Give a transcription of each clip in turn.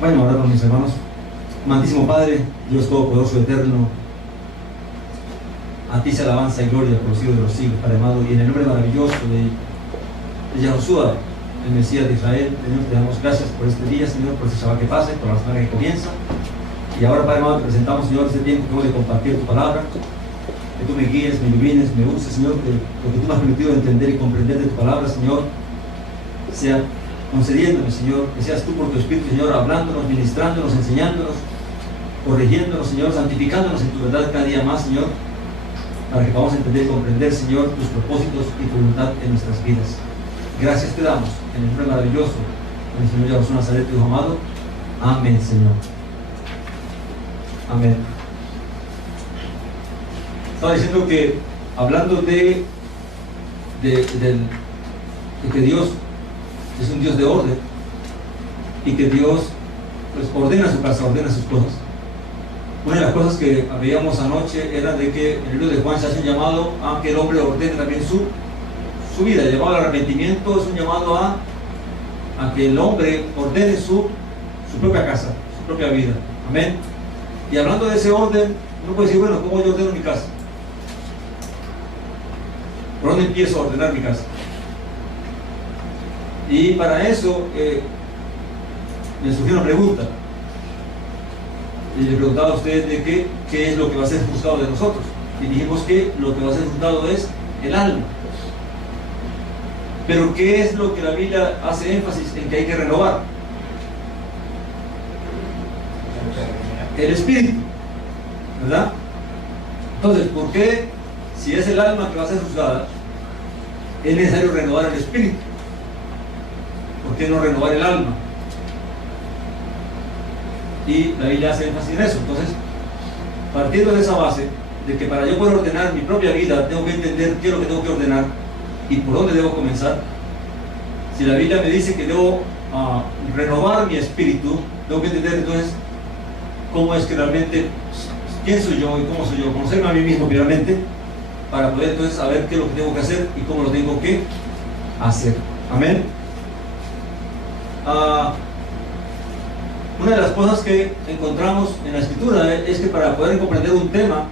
Bueno, ahora con mis hermanos. Amantísimo Padre, Dios Todopoderoso, Eterno, a ti se alabanza y gloria por los siglos de los siglos, Padre amado, y en el nombre maravilloso de Yahushua, el Mesías de Israel, Señor, te damos gracias por este día, Señor, por este Shabbat que pase, por la semana que comienza. Y ahora, Padre amado, te presentamos, Señor, este tiempo que hemos de compartir tu palabra, que tú me guíes, me ilumines, me uses, Señor, que lo que tú me has permitido entender y comprender de tu palabra, Señor, sea concediéndome, Señor, que seas tú por tu Espíritu, Señor, hablándonos, ministrándonos, enseñándonos, corrigiéndonos, Señor, santificándonos en tu verdad cada día más, Señor, para que podamos entender y comprender, Señor, tus propósitos y tu voluntad en nuestras vidas. Gracias te damos, en el nombre maravilloso del Señor Yahushua Nazaret, tu Hijo amado. Amén, Señor. Amén. Estaba diciendo que, hablando de que Dios es un Dios de orden y que Dios pues ordena su casa, ordena sus cosas. Una de las cosas que veíamos anoche era de que en el libro de Juan se hace un llamado a que el hombre ordene también su vida. El llamado al arrepentimiento es un llamado a que el hombre ordene su propia casa, su propia vida. Amén. Y hablando de ese orden, uno puede decir, bueno, ¿cómo yo ordeno mi casa? ¿Por dónde empiezo a ordenar mi casa? Y para eso me surgió una pregunta. Y le preguntaba a ustedes de qué es lo que va a ser juzgado de nosotros. Y dijimos que lo que va a ser juzgado es el alma. Pero ¿qué es lo que la Biblia hace énfasis en que hay que renovar? El espíritu, ¿verdad? Entonces, ¿por qué, si es el alma que va a ser juzgada, es necesario renovar el espíritu? ¿Por qué no renovar el alma? Y la Biblia hace énfasis en eso. Entonces, partiendo de esa base, de que para yo poder ordenar mi propia vida, tengo que entender qué es lo que tengo que ordenar y por dónde debo comenzar. Si la Biblia me dice que debo renovar mi espíritu, tengo que entender entonces cómo es que realmente, quién soy yo y cómo soy yo, conocerme a mí mismo primeramente, para poder entonces saber qué es lo que tengo que hacer y cómo lo tengo que hacer. Amén. Una de las cosas que encontramos en la Escritura es que para poder comprender un tema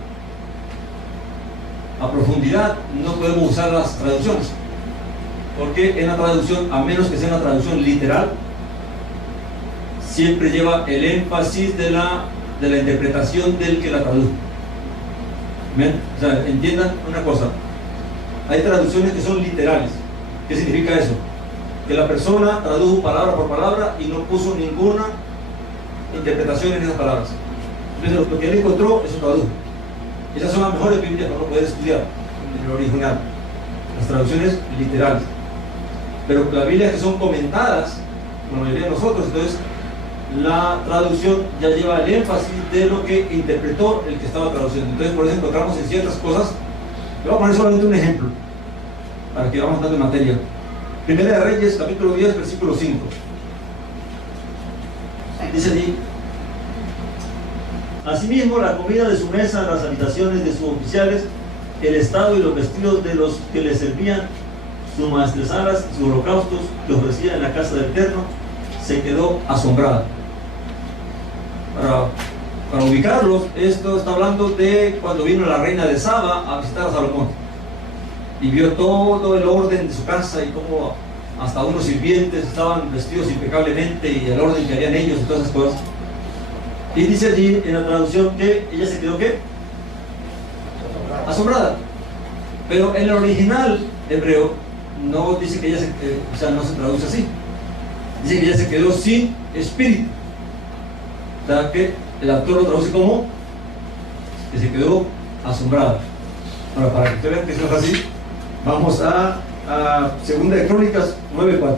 a profundidad no podemos usar las traducciones, porque en la traducción, a menos que sea una traducción literal, siempre lleva el énfasis de la interpretación del que la tradujo. ¿Ven? O sea, entiendan una cosa, hay traducciones que son literales. ¿Qué significa eso? Que la persona tradujo palabra por palabra y no puso ninguna interpretación en esas palabras. Entonces lo que él encontró, eso tradujo. Esas son las mejores Biblias para poder estudiar en el original, las traducciones literales. Pero las Biblias que son comentadas, como la mayoría de nosotros, entonces la traducción ya lleva el énfasis de lo que interpretó el que estaba traduciendo. Entonces por eso encontramos en ciertas cosas. Le voy a poner solamente un ejemplo para que vamos dando en materia. Primera de Reyes, capítulo 10, versículo 5. Dice allí: asimismo, la comida de su mesa, las habitaciones de sus oficiales, el estado y los vestidos de los que le servían, sus maestresalas, sus holocaustos que ofrecía en la casa del Eterno, se quedó asombrada. Para ubicarlos, esto está hablando de cuando vino la reina de Saba a visitar a Salomón y vio todo el orden de su casa y cómo hasta unos sirvientes estaban vestidos impecablemente y el orden que harían ellos y todas esas cosas. Y dice allí en la traducción que ella se quedó ¿qué? Asombrada. Pero en el original hebreo no dice que ella no se traduce así. Dice que ella se quedó sin espíritu. O sea que el autor lo traduce como que se quedó asombrada. Ahora, para que ustedes vean que eso es así, vamos a Segunda de Crónicas 9:4.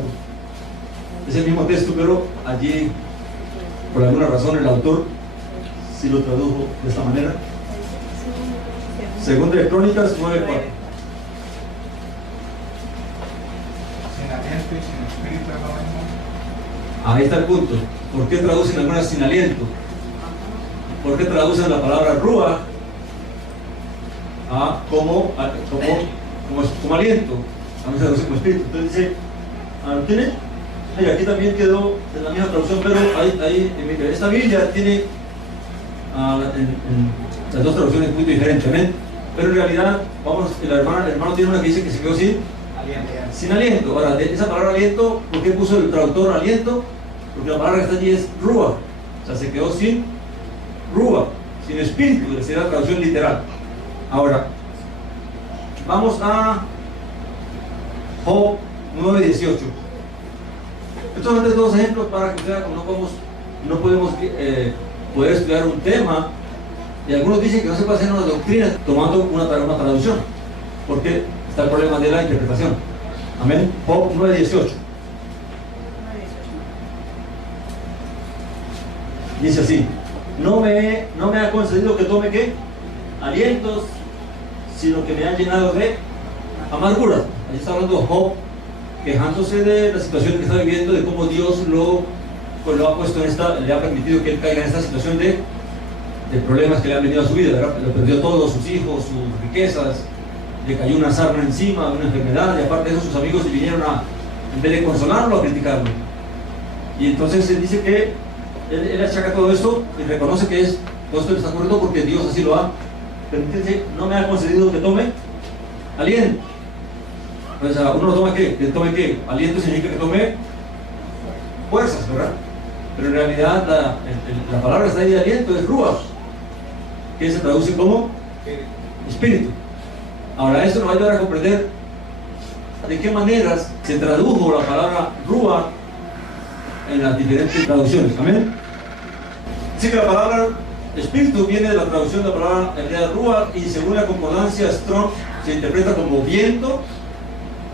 Es el mismo texto, pero allí por alguna razón el autor sí lo tradujo de esta manera. Segunda de Crónicas 9:4. Sin aliento y sin espíritu es lo mismo. Ahí está el punto. ¿Por qué traducen algunas sin aliento? ¿Por qué traducen la palabra ruach como aliento? A mí se traduce como espíritu. Entonces dice, ¿tiene? Mira, aquí también quedó en la misma traducción, pero esta Biblia tiene en las dos traducciones muy diferentes, ¿ven? Pero en realidad, el hermano tiene una que dice que se quedó sin aliento. Ahora, de esa palabra aliento, ¿por qué puso el traductor aliento? Porque la palabra que está allí es ruach, o sea, se quedó sin ruach, sin espíritu, sería la traducción literal. Ahora, vamos a Job 9:18. Estos son dos ejemplos para que vean cómo no podemos poder estudiar un tema, y algunos dicen que no se puede hacer una doctrina tomando una traducción, porque está el problema de la interpretación. Amén. Job 9:18 dice así: no me ha concedido que tome ¿qué? Alientos, sino que me han llenado de amargura. Ahí está hablando Job, quejándose de la situación que está viviendo, de cómo Dios lo ha puesto le ha permitido que él caiga en esta situación de problemas que le han venido a su vida, ¿verdad? Lo perdió todos, sus hijos, sus riquezas, le cayó una sarna encima, una enfermedad, y aparte de eso sus amigos le vinieron en vez de consolarlo, a criticarlo. Y entonces él dice que él achaca todo esto y reconoce que todo esto le está ocurriendo porque Dios así lo ha permitido. No me ha concedido que tome aliento. Pues uno lo toma ¿qué? Que tome ¿qué? Aliento significa que tome fuerzas, ¿verdad? Pero en realidad la palabra que está ahí de aliento es ruach, que se traduce como espíritu. Ahora, esto nos va a ayudar a comprender de qué maneras se tradujo la palabra ruach en las diferentes traducciones. Amén. Así que la palabra espíritu viene de la traducción de la palabra hebrea ruach, y según la concordancia Strong se interpreta como viento,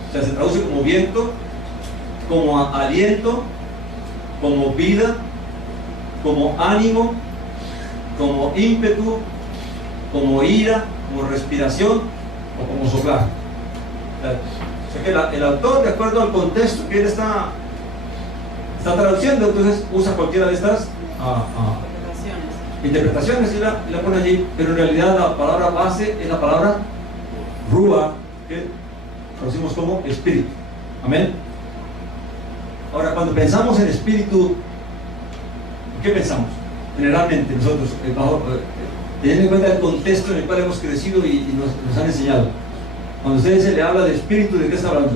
o sea, se traduce como viento, como aliento, como vida, como ánimo, como ímpetu, como ira, como respiración o como soplar. O sea que el autor, de acuerdo al contexto que él está traduciendo, entonces usa cualquiera de estas interpretaciones y la pone allí, pero en realidad la palabra base es la palabra ruach, que traducimos como espíritu. Amén. Ahora, cuando pensamos en espíritu, ¿qué pensamos? Generalmente nosotros, teniendo en cuenta el contexto en el cual hemos crecido y nos han enseñado. Cuando a ustedes se le habla de espíritu, ¿de qué está hablando?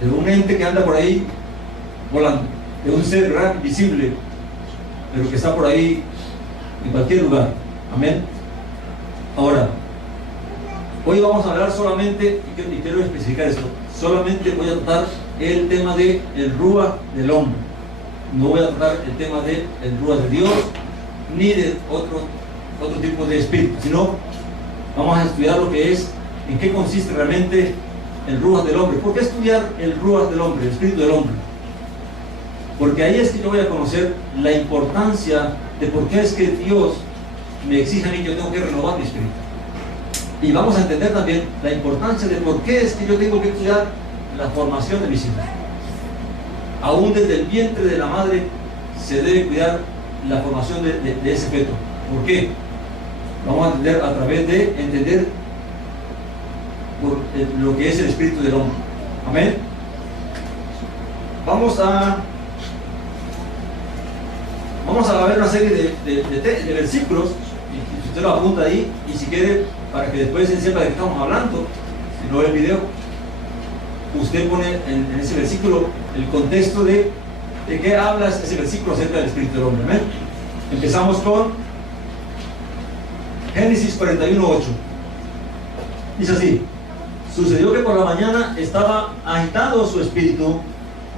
De un ente que anda por ahí volando, de un ser real, visible, pero que está por ahí en cualquier lugar. Amén. Ahora, hoy vamos a hablar solamente, y quiero especificar esto, solamente voy a tratar el tema del ruach del hombre. No voy a tratar el tema del ruach de Dios, ni de otro tipo de espíritu, sino vamos a estudiar lo que es, en qué consiste realmente el ruach del hombre. ¿Por qué estudiar el ruach del hombre, el espíritu del hombre? Porque ahí es que yo voy a conocer la importancia de por qué es que Dios me exige a mí que yo tengo que renovar mi espíritu. Y vamos a entender también la importancia de por qué es que yo tengo que cuidar la formación de mis hijos. Aún desde el vientre de la madre se debe cuidar la formación de ese feto. ¿Por qué? Vamos a entender a través de entender lo que es el espíritu del hombre. Amén. Vamos a ver una serie de versículos, y usted lo apunta ahí, y si quiere, para que después se sepa de qué estamos hablando, si no ve el video, usted pone en ese versículo el contexto de qué habla ese versículo acerca del espíritu del hombre. Amén. Empezamos con Génesis 41:8. Dice así: sucedió que por la mañana estaba agitado su espíritu,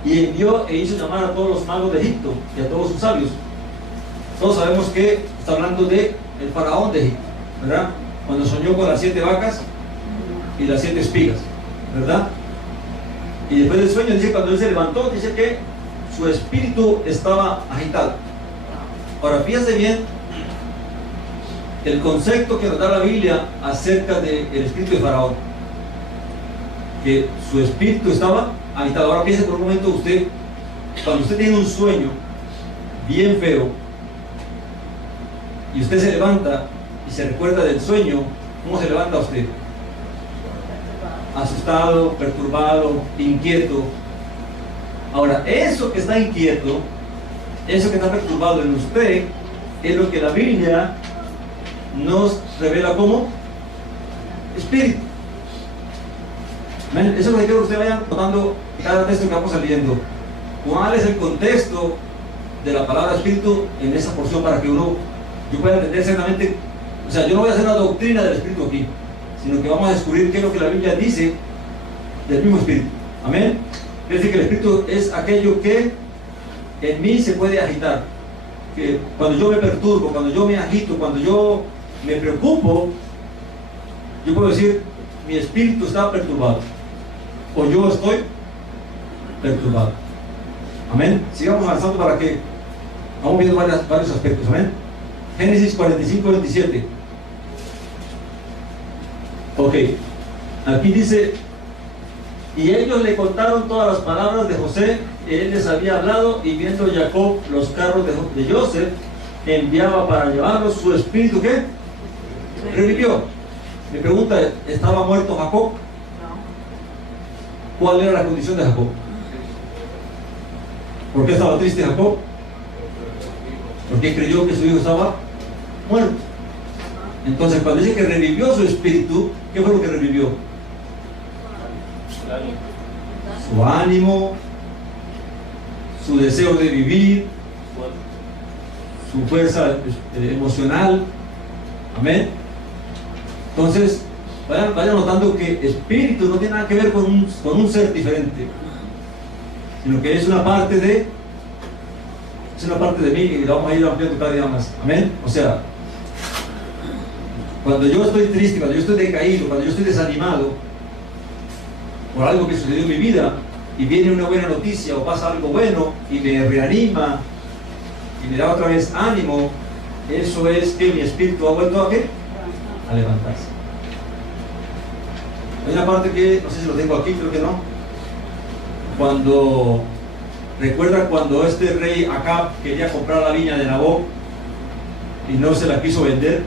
y envió e hizo llamar a todos los magos de Egipto y a todos sus sabios. Todos sabemos que está hablando de el faraón de Egipto, ¿verdad? Cuando soñó con las 7 vacas y las 7 espigas, ¿verdad? Y después del sueño dice, cuando él se levantó, dice que su espíritu estaba agitado. Ahora, fíjense bien el concepto que nos da la Biblia acerca del espíritu de faraón, que su espíritu estaba agitado. Ahora piense por un momento usted, cuando usted tiene un sueño bien feo y usted se levanta y se recuerda del sueño, ¿cómo se levanta usted? Asustado, perturbado, inquieto. Ahora, eso que está inquieto, eso que está perturbado en usted, es lo que la Biblia nos revela como espíritu. Eso es lo que quiero que usted vaya notando cada texto que vamos leyendo. ¿Cuál es el contexto de la palabra espíritu en esa porción para que yo pueda entender exactamente? O sea, yo no voy a hacer una doctrina del espíritu aquí, sino que vamos a descubrir qué es lo que la Biblia dice del mismo espíritu. Amén. Es decir, que el espíritu es aquello que en mí se puede agitar. Que cuando yo me perturbo, cuando yo me agito, cuando yo me preocupo, yo puedo decir, mi espíritu está perturbado, o yo estoy perturbado. Amén. Sigamos avanzando para que vamos viendo varios aspectos. Amén. Génesis 45, 27. Ok, aquí dice: y ellos le contaron todas las palabras de José que él les había hablado, y viendo Jacob los carros de Joseph, enviaba para llevarlos, su espíritu, ¿qué? Revivió. Me pregunta, ¿estaba muerto Jacob? ¿Cuál era la condición de Jacob? ¿Por qué estaba triste Jacob? Porque creyó que su hijo estaba muerto. Entonces, cuando dice que revivió su espíritu, ¿qué fue lo que revivió? Su ánimo, su deseo de vivir, su fuerza emocional. Amén. Entonces, vayan notando que espíritu no tiene nada que ver con un ser diferente, sino que es una parte de mí, y lo vamos a ir ampliando cada día más. Amén. O sea, cuando yo estoy triste, cuando yo estoy decaído, cuando yo estoy desanimado por algo que sucedió en mi vida, y viene una buena noticia o pasa algo bueno y me reanima y me da otra vez ánimo, eso es que mi espíritu ha vuelto ¿a qué? A levantarse. Hay una parte que no sé si lo tengo aquí, creo que no. Recuerda cuando este rey Acab quería comprar la viña de Nabot y no se la quiso vender,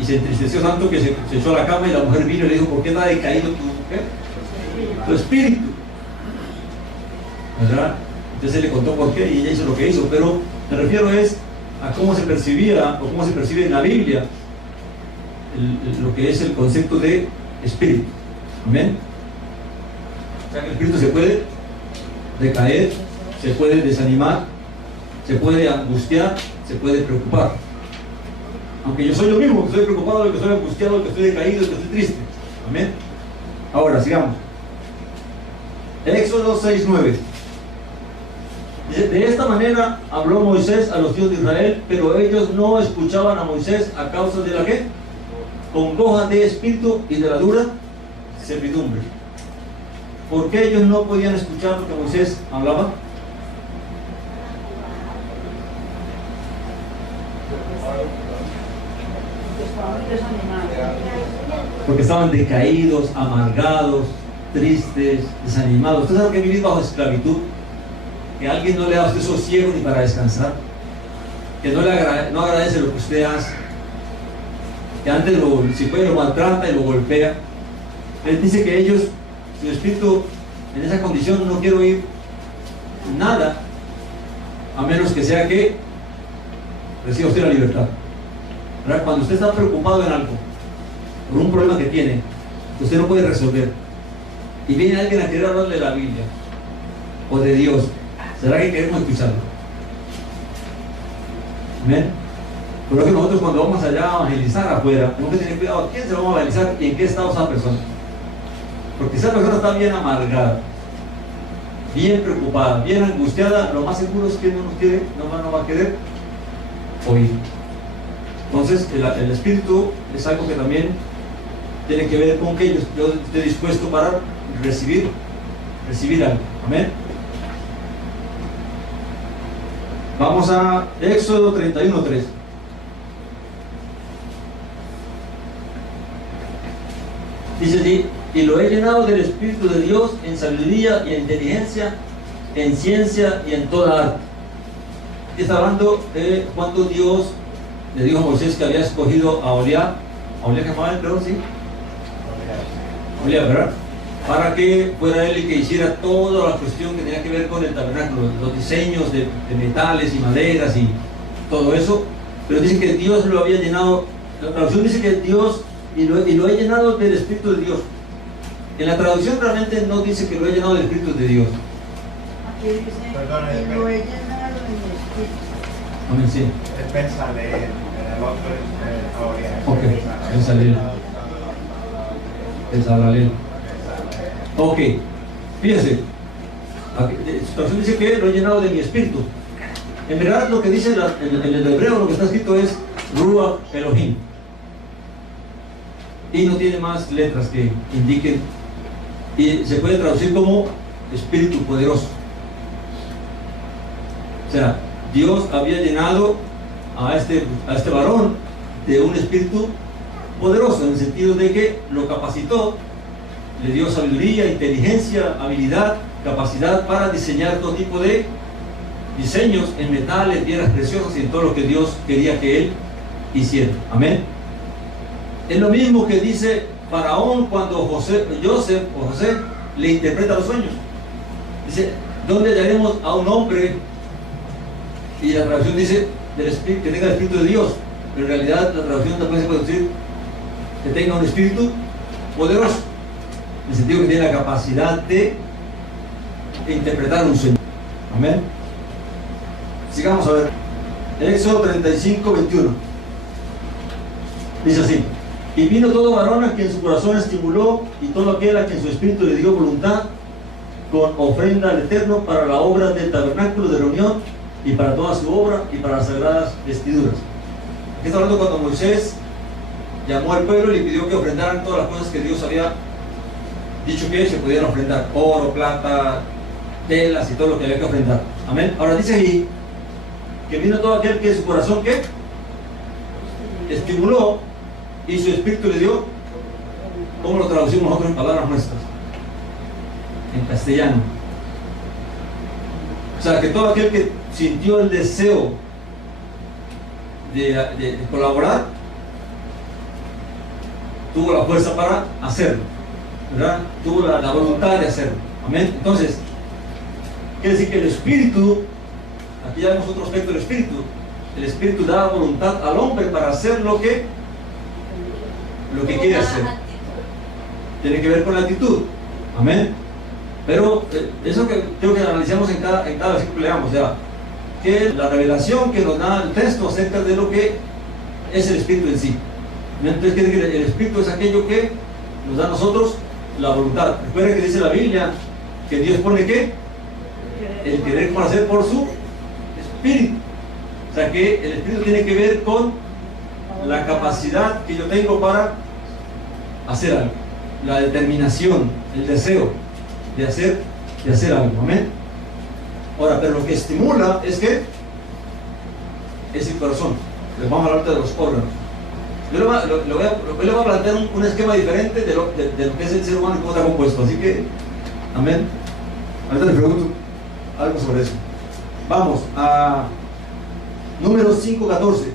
y se entristeció tanto que se echó a la cama, y la mujer vino y le dijo: ¿por qué está decaído tu espíritu? ¿Verdad? Entonces él le contó por qué y ella hizo lo que hizo. Pero me refiero a cómo se percibía o cómo se percibe en la Biblia lo que es el concepto de espíritu. Amén. O sea, que el espíritu se puede decaer, se puede desanimar, se puede angustiar, se puede preocupar. Aunque yo soy lo mismo, que estoy preocupado, que estoy angustiado, que estoy decaído, que estoy triste. Amén. Ahora, sigamos. Éxodo 6:9. De esta manera habló Moisés a los hijos de Israel, pero ellos no escuchaban a Moisés a causa de la ¿qué? Congoja de espíritu y de la dura servidumbre. ¿Por qué ellos no podían escuchar lo que Moisés hablaba? Porque estaban decaídos, amargados, tristes, desanimados. ¿Usted sabe que vivir bajo esclavitud? Que alguien no le da a usted sosiego ni para descansar, que no agradece lo que usted hace, que antes si puede lo maltrata y lo golpea. Él dice que ellos, su espíritu en esa condición, no quiere oír nada a menos que sea que reciba usted la libertad. ¿Verdad? Cuando usted está preocupado en algo, por un problema que tiene, usted no puede resolver, y viene alguien a querer hablarle de la Biblia o de Dios, ¿será que queremos escucharlo? Amén. Pero es que nosotros, cuando vamos allá a evangelizar afuera, tenemos que tener cuidado a quién se lo vamos a evangelizar y en qué estado esa persona. Porque esa persona está bien amargada, bien preocupada, bien angustiada, lo más seguro es que no va a querer oír. Entonces el espíritu es algo que también tiene que ver con que yo esté dispuesto para recibir algo. Amén. Vamos a Éxodo 31:3. Dice allí: y lo he llenado del Espíritu de Dios en sabiduría y en inteligencia, en ciencia y en toda arte. Y está hablando de cuando Dios le dijo a Moisés que había escogido a Oliab, que llamaba el peor, ¿sí? Oliab, ¿verdad? para que fuera Él el que hiciera toda la cuestión que tenía que ver con el tabernáculo, los diseños de metales y maderas y todo eso. Pero dice que Dios lo había llenado. La traducción dice que Dios, y lo he llenado del Espíritu de Dios. En la traducción realmente no dice que lo he llenado del Espíritu de Dios. Aquí dice que lo he llenado en el Espíritu. Amén, sí. Es Bezalel, en el otro es Ahora. Ok, Bezalel. Bezalel. Ok, fíjense, aquí, su traducción dice que lo he llenado de mi espíritu. En verdad lo que dice en el hebreo, lo que está escrito es Ruach Elohim. Y no tiene más letras que indiquen, y se puede traducir como espíritu poderoso. O sea, Dios había llenado a este varón de un espíritu poderoso, en el sentido de que lo capacitó, le dio sabiduría, inteligencia, habilidad, capacidad para diseñar todo tipo de diseños en metales, piedras preciosas y en todo lo que Dios quería que él hiciera. Amén. Es lo mismo que dice Faraón cuando José le interpreta los sueños. Dice, ¿dónde hallaremos a un hombre? Y la traducción dice del espíritu, que tenga el espíritu de Dios, pero en realidad la traducción también se puede decir que tenga un espíritu poderoso, en el sentido que tiene la capacidad de interpretar un sueño. Amén. Sigamos a ver. Éxodo 35, 21. Dice así: y vino todo varón a quien su corazón estimuló, y todo aquel a quien su espíritu le dio voluntad, con ofrenda al Eterno para la obra del tabernáculo de reunión, y para toda su obra, y para las sagradas vestiduras. Aquí está hablando cuando Moisés llamó al pueblo y le pidió que ofrendaran todas las cosas que Dios había dicho que se pudieran ofrendar: oro, plata, telas y todo lo que había que ofrendar. Amén. Ahora dice ahí que vino todo aquel que su corazón, ¿qué? Estimuló, y su espíritu le dio. ¿Cómo lo traducimos nosotros en palabras nuestras? En castellano. O sea, que todo aquel que sintió el deseo de colaborar, tuvo la fuerza para hacerlo, ¿verdad? Tuvo la voluntad de hacerlo. Amén. Entonces, quiere decir que el espíritu, aquí ya vemos otro aspecto del espíritu. El espíritu da voluntad al hombre para hacer lo que quiere hacer. Tiene que ver con la actitud. Amén. Pero eso que creo que analizamos en cada versículo que leamos, o sea, que la revelación que nos da el texto acerca de lo que es el espíritu en sí. Entonces quiere decir que el espíritu es aquello que nos da a nosotros la voluntad. Recuerden que dice la Biblia que Dios pone ¿qué? El querer como hacer por su espíritu. O sea que el espíritu tiene que ver con la capacidad que yo tengo para hacer algo, la determinación, el deseo de hacer algo. Amén. Ahora, pero lo que estimula es que es el corazón. Les vamos a hablar de los órganos. Yo le voy a plantear un esquema diferente de lo que es el ser humano y cómo está compuesto. Así que, amén. Ahorita les pregunto algo sobre eso. Vamos a Números 5:14.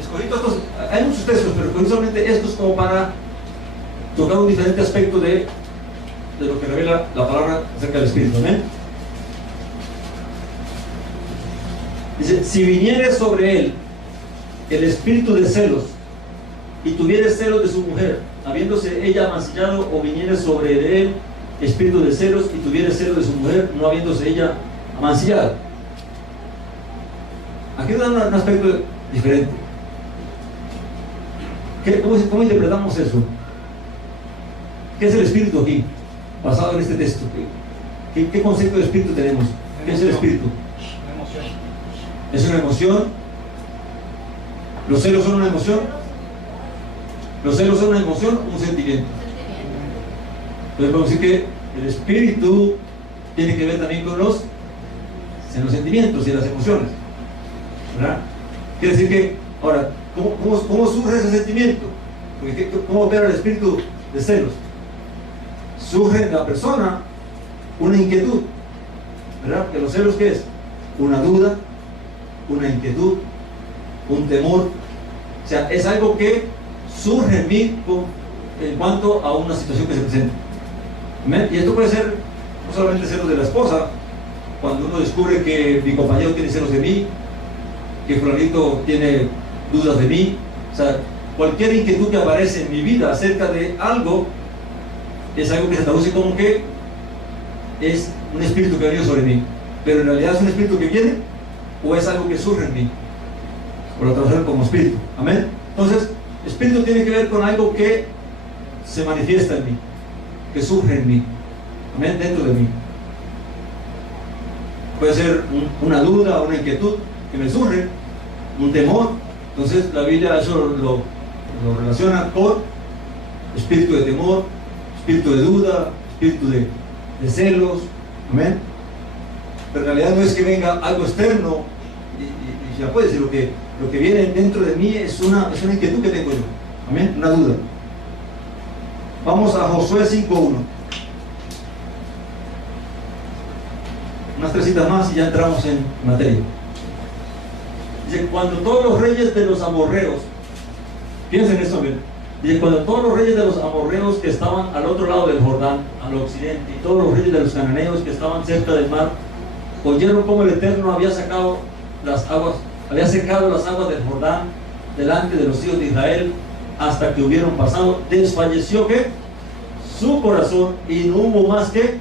Escogí estos, hay muchos textos, pero curiosamente estos como para tocar un diferente aspecto de lo que revela la palabra acerca del Espíritu. Amén. Dice: si viniere sobre él el espíritu de celos, y tuviere celos de su mujer, habiéndose ella amancillado, o viniere sobre él espíritu de celos, y tuviere celos de su mujer, no habiéndose ella amancillado. Aquí nos da un aspecto diferente. ¿Cómo interpretamos eso? ¿Qué es el espíritu aquí, basado en este texto? ¿Qué concepto de espíritu tenemos? ¿Qué es el espíritu? Emoción. ¿Es una emoción? ¿Los celos son una emoción? ¿Los celos son una emoción o un sentimiento? Entonces podemos decir que el espíritu tiene que ver también con los sentimientos y las emociones, ¿verdad? Quiere decir que, ahora, ¿cómo surge ese sentimiento? Porque, ¿cómo opera el espíritu de celos? Surge en la persona una inquietud, ¿verdad? Que los celos, ¿qué es? Una duda, una inquietud, un temor. O sea, es algo que surge en mí en cuanto a una situación que se presenta. ¿Amén? Y esto puede ser no solamente celos de la esposa, cuando uno descubre que mi compañero tiene celos de mí, que fulanito tiene dudas de mí, o sea, cualquier inquietud que aparece en mi vida acerca de algo, es algo que se traduce como que es un espíritu que ha venido sobre mí, pero en realidad es un espíritu que viene o es algo que surge en mí, o lo traducen como espíritu. Amén. Entonces, espíritu tiene que ver con algo que se manifiesta en mí, que surge en mí, amén, dentro de mí. Puede ser una duda, una inquietud que me surge, un temor. Entonces la Biblia eso lo relaciona con espíritu de temor, espíritu de duda, espíritu de celos, amén. Pero en realidad no es que venga algo externo y ya puede decir lo que viene dentro de mí es una inquietud que tengo yo, amén, una duda. Vamos a Josué 5:1. Unas 3 citas más y ya entramos en materia. Dice, cuando todos los reyes de los amorreos, piensen esto bien, dice, cuando todos los reyes de los amorreos que estaban al otro lado del Jordán, al occidente, y todos los reyes de los cananeos que estaban cerca del mar, oyeron cómo el Eterno había secado las aguas del Jordán delante de los hijos de Israel hasta que hubieron pasado, desfalleció que su corazón y no hubo más que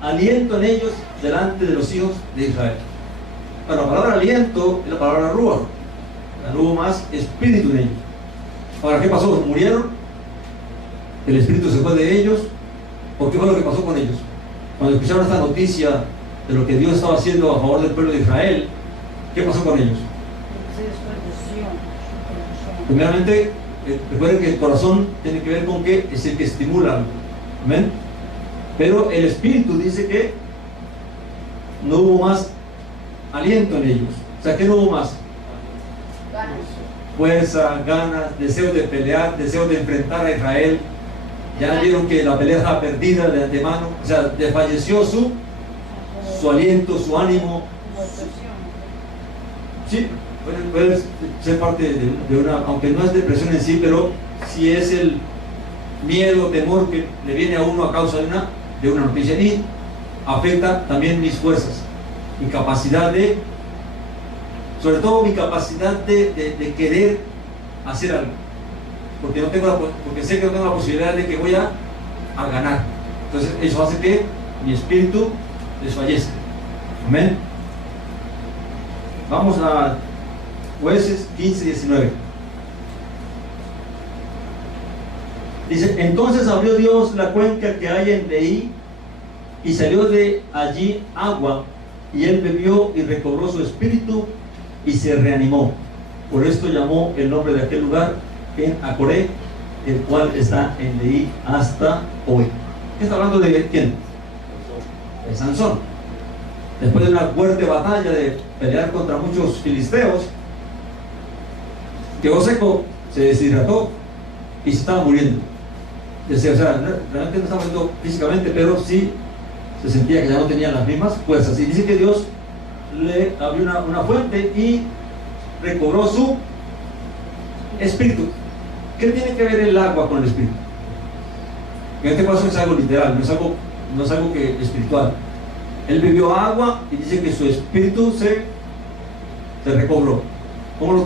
aliento en ellos delante de los hijos de Israel. Bueno, la palabra aliento es la palabra ruach, no hubo más espíritu en ellos. Ahora, ¿qué pasó? ¿Murieron? ¿El espíritu se fue de ellos? ¿Por qué fue lo que pasó con ellos? Cuando escucharon esta noticia de lo que Dios estaba haciendo a favor del pueblo de Israel, ¿qué pasó con ellos? Primeramente, recuerden que el corazón tiene que ver con que es el que estimula algo. Amén. Pero el espíritu dice que no hubo más aliento en ellos. O sea, ¿qué no hubo más? Ganas. Fuerza, ganas, deseos de pelear, deseos de enfrentar a Israel. Ya vieron que la pelea estaba perdida de antemano. O sea, desfalleció su aliento, su ánimo. Sí, puede ser parte de una, aunque no es depresión en sí, pero sí es el miedo, temor que le viene a uno a causa de una noticia, y afecta también mis fuerzas, mi capacidad sobre todo mi capacidad de querer hacer algo, porque sé que no tengo la posibilidad de que voy a ganar. Entonces eso hace que mi espíritu desfallezca. Amén. Vamos a Jueces 15:19. Dice, entonces abrió Dios la cuenca que hay en Leí y salió de allí agua, y él bebió y recobró su espíritu y se reanimó. Por esto llamó el nombre de aquel lugar en Acoré, el cual está en Leí hasta hoy. ¿Qué está hablando de quién? De Sansón. Después de una fuerte batalla de pelear contra muchos filisteos, quedó seco, se deshidrató y se estaba muriendo. O sea, realmente no estaba muriendo físicamente, pero sí se sentía que ya no tenía las mismas fuerzas. Y dice que Dios le abrió una fuente y recobró su espíritu. ¿Qué tiene que ver el agua con el espíritu? En este caso es algo literal, no es algo que espiritual. Él bebió agua y dice que su espíritu se recobró. ¿Cómo lo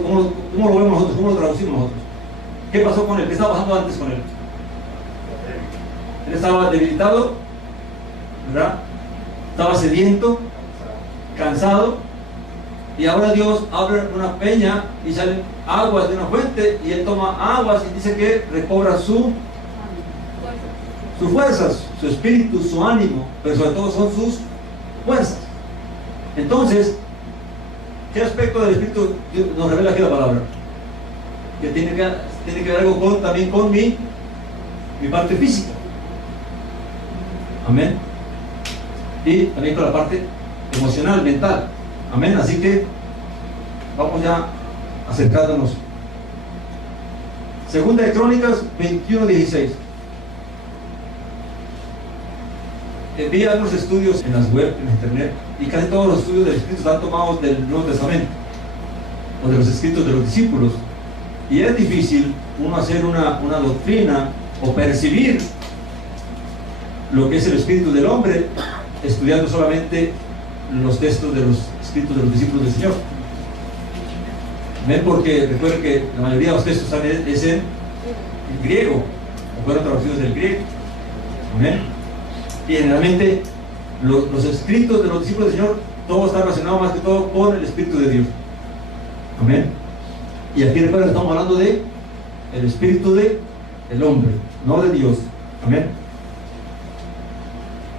vemos nosotros? ¿Cómo lo traducimos nosotros? ¿Qué pasó con él? ¿Qué estaba pasando antes con él? Él estaba debilitado, ¿verdad? Estaba sediento, cansado, y ahora Dios abre una peña y salen aguas de una fuente, y él toma aguas y dice que recobra sus fuerzas, su espíritu, su ánimo, pero sobre todo son sus fuerzas. Entonces, ¿qué aspecto del espíritu nos revela aquí la palabra? Que tiene que ver algo también con mi parte física. Amén. Y también con la parte emocional, mental. Amén. Así que vamos ya acercándonos. Segunda de Crónicas 21:16. Vi algunos estudios en las web, en internet, y casi todos los estudios del Espíritu están tomados del Nuevo Testamento o de los escritos de los discípulos. Y es difícil uno hacer una doctrina o percibir lo que es el espíritu del hombre estudiando solamente los textos de los escritos de los discípulos del Señor. ¿Ven? Porque recuerden que la mayoría de los textos es en griego, o fueron traducidos del griego. ¿Ven? Y generalmente los escritos de los discípulos del Señor, todo está relacionado más que todo con el Espíritu de Dios. Amén. Y aquí recuerden que estamos hablando de el espíritu del hombre, no de Dios. Amén.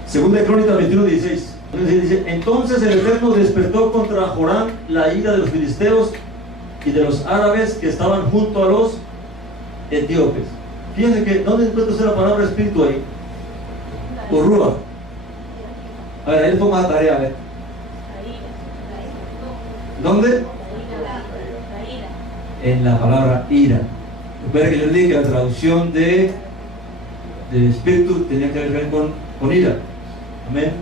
Segunda de Crónicas 21:16. Dice: entonces el Eterno despertó contra Joram la ira de los filisteos y de los árabes que estaban junto a los etíopes. Fíjense que, ¿dónde encuentra usted la palabra espíritu ahí? Por Rúa. A ver, ahí le pongo la tarea, a ver. ¿Dónde? En la palabra ira. Recuerda que yo le dije que la traducción de espíritu tenía que ver con ira. Amén.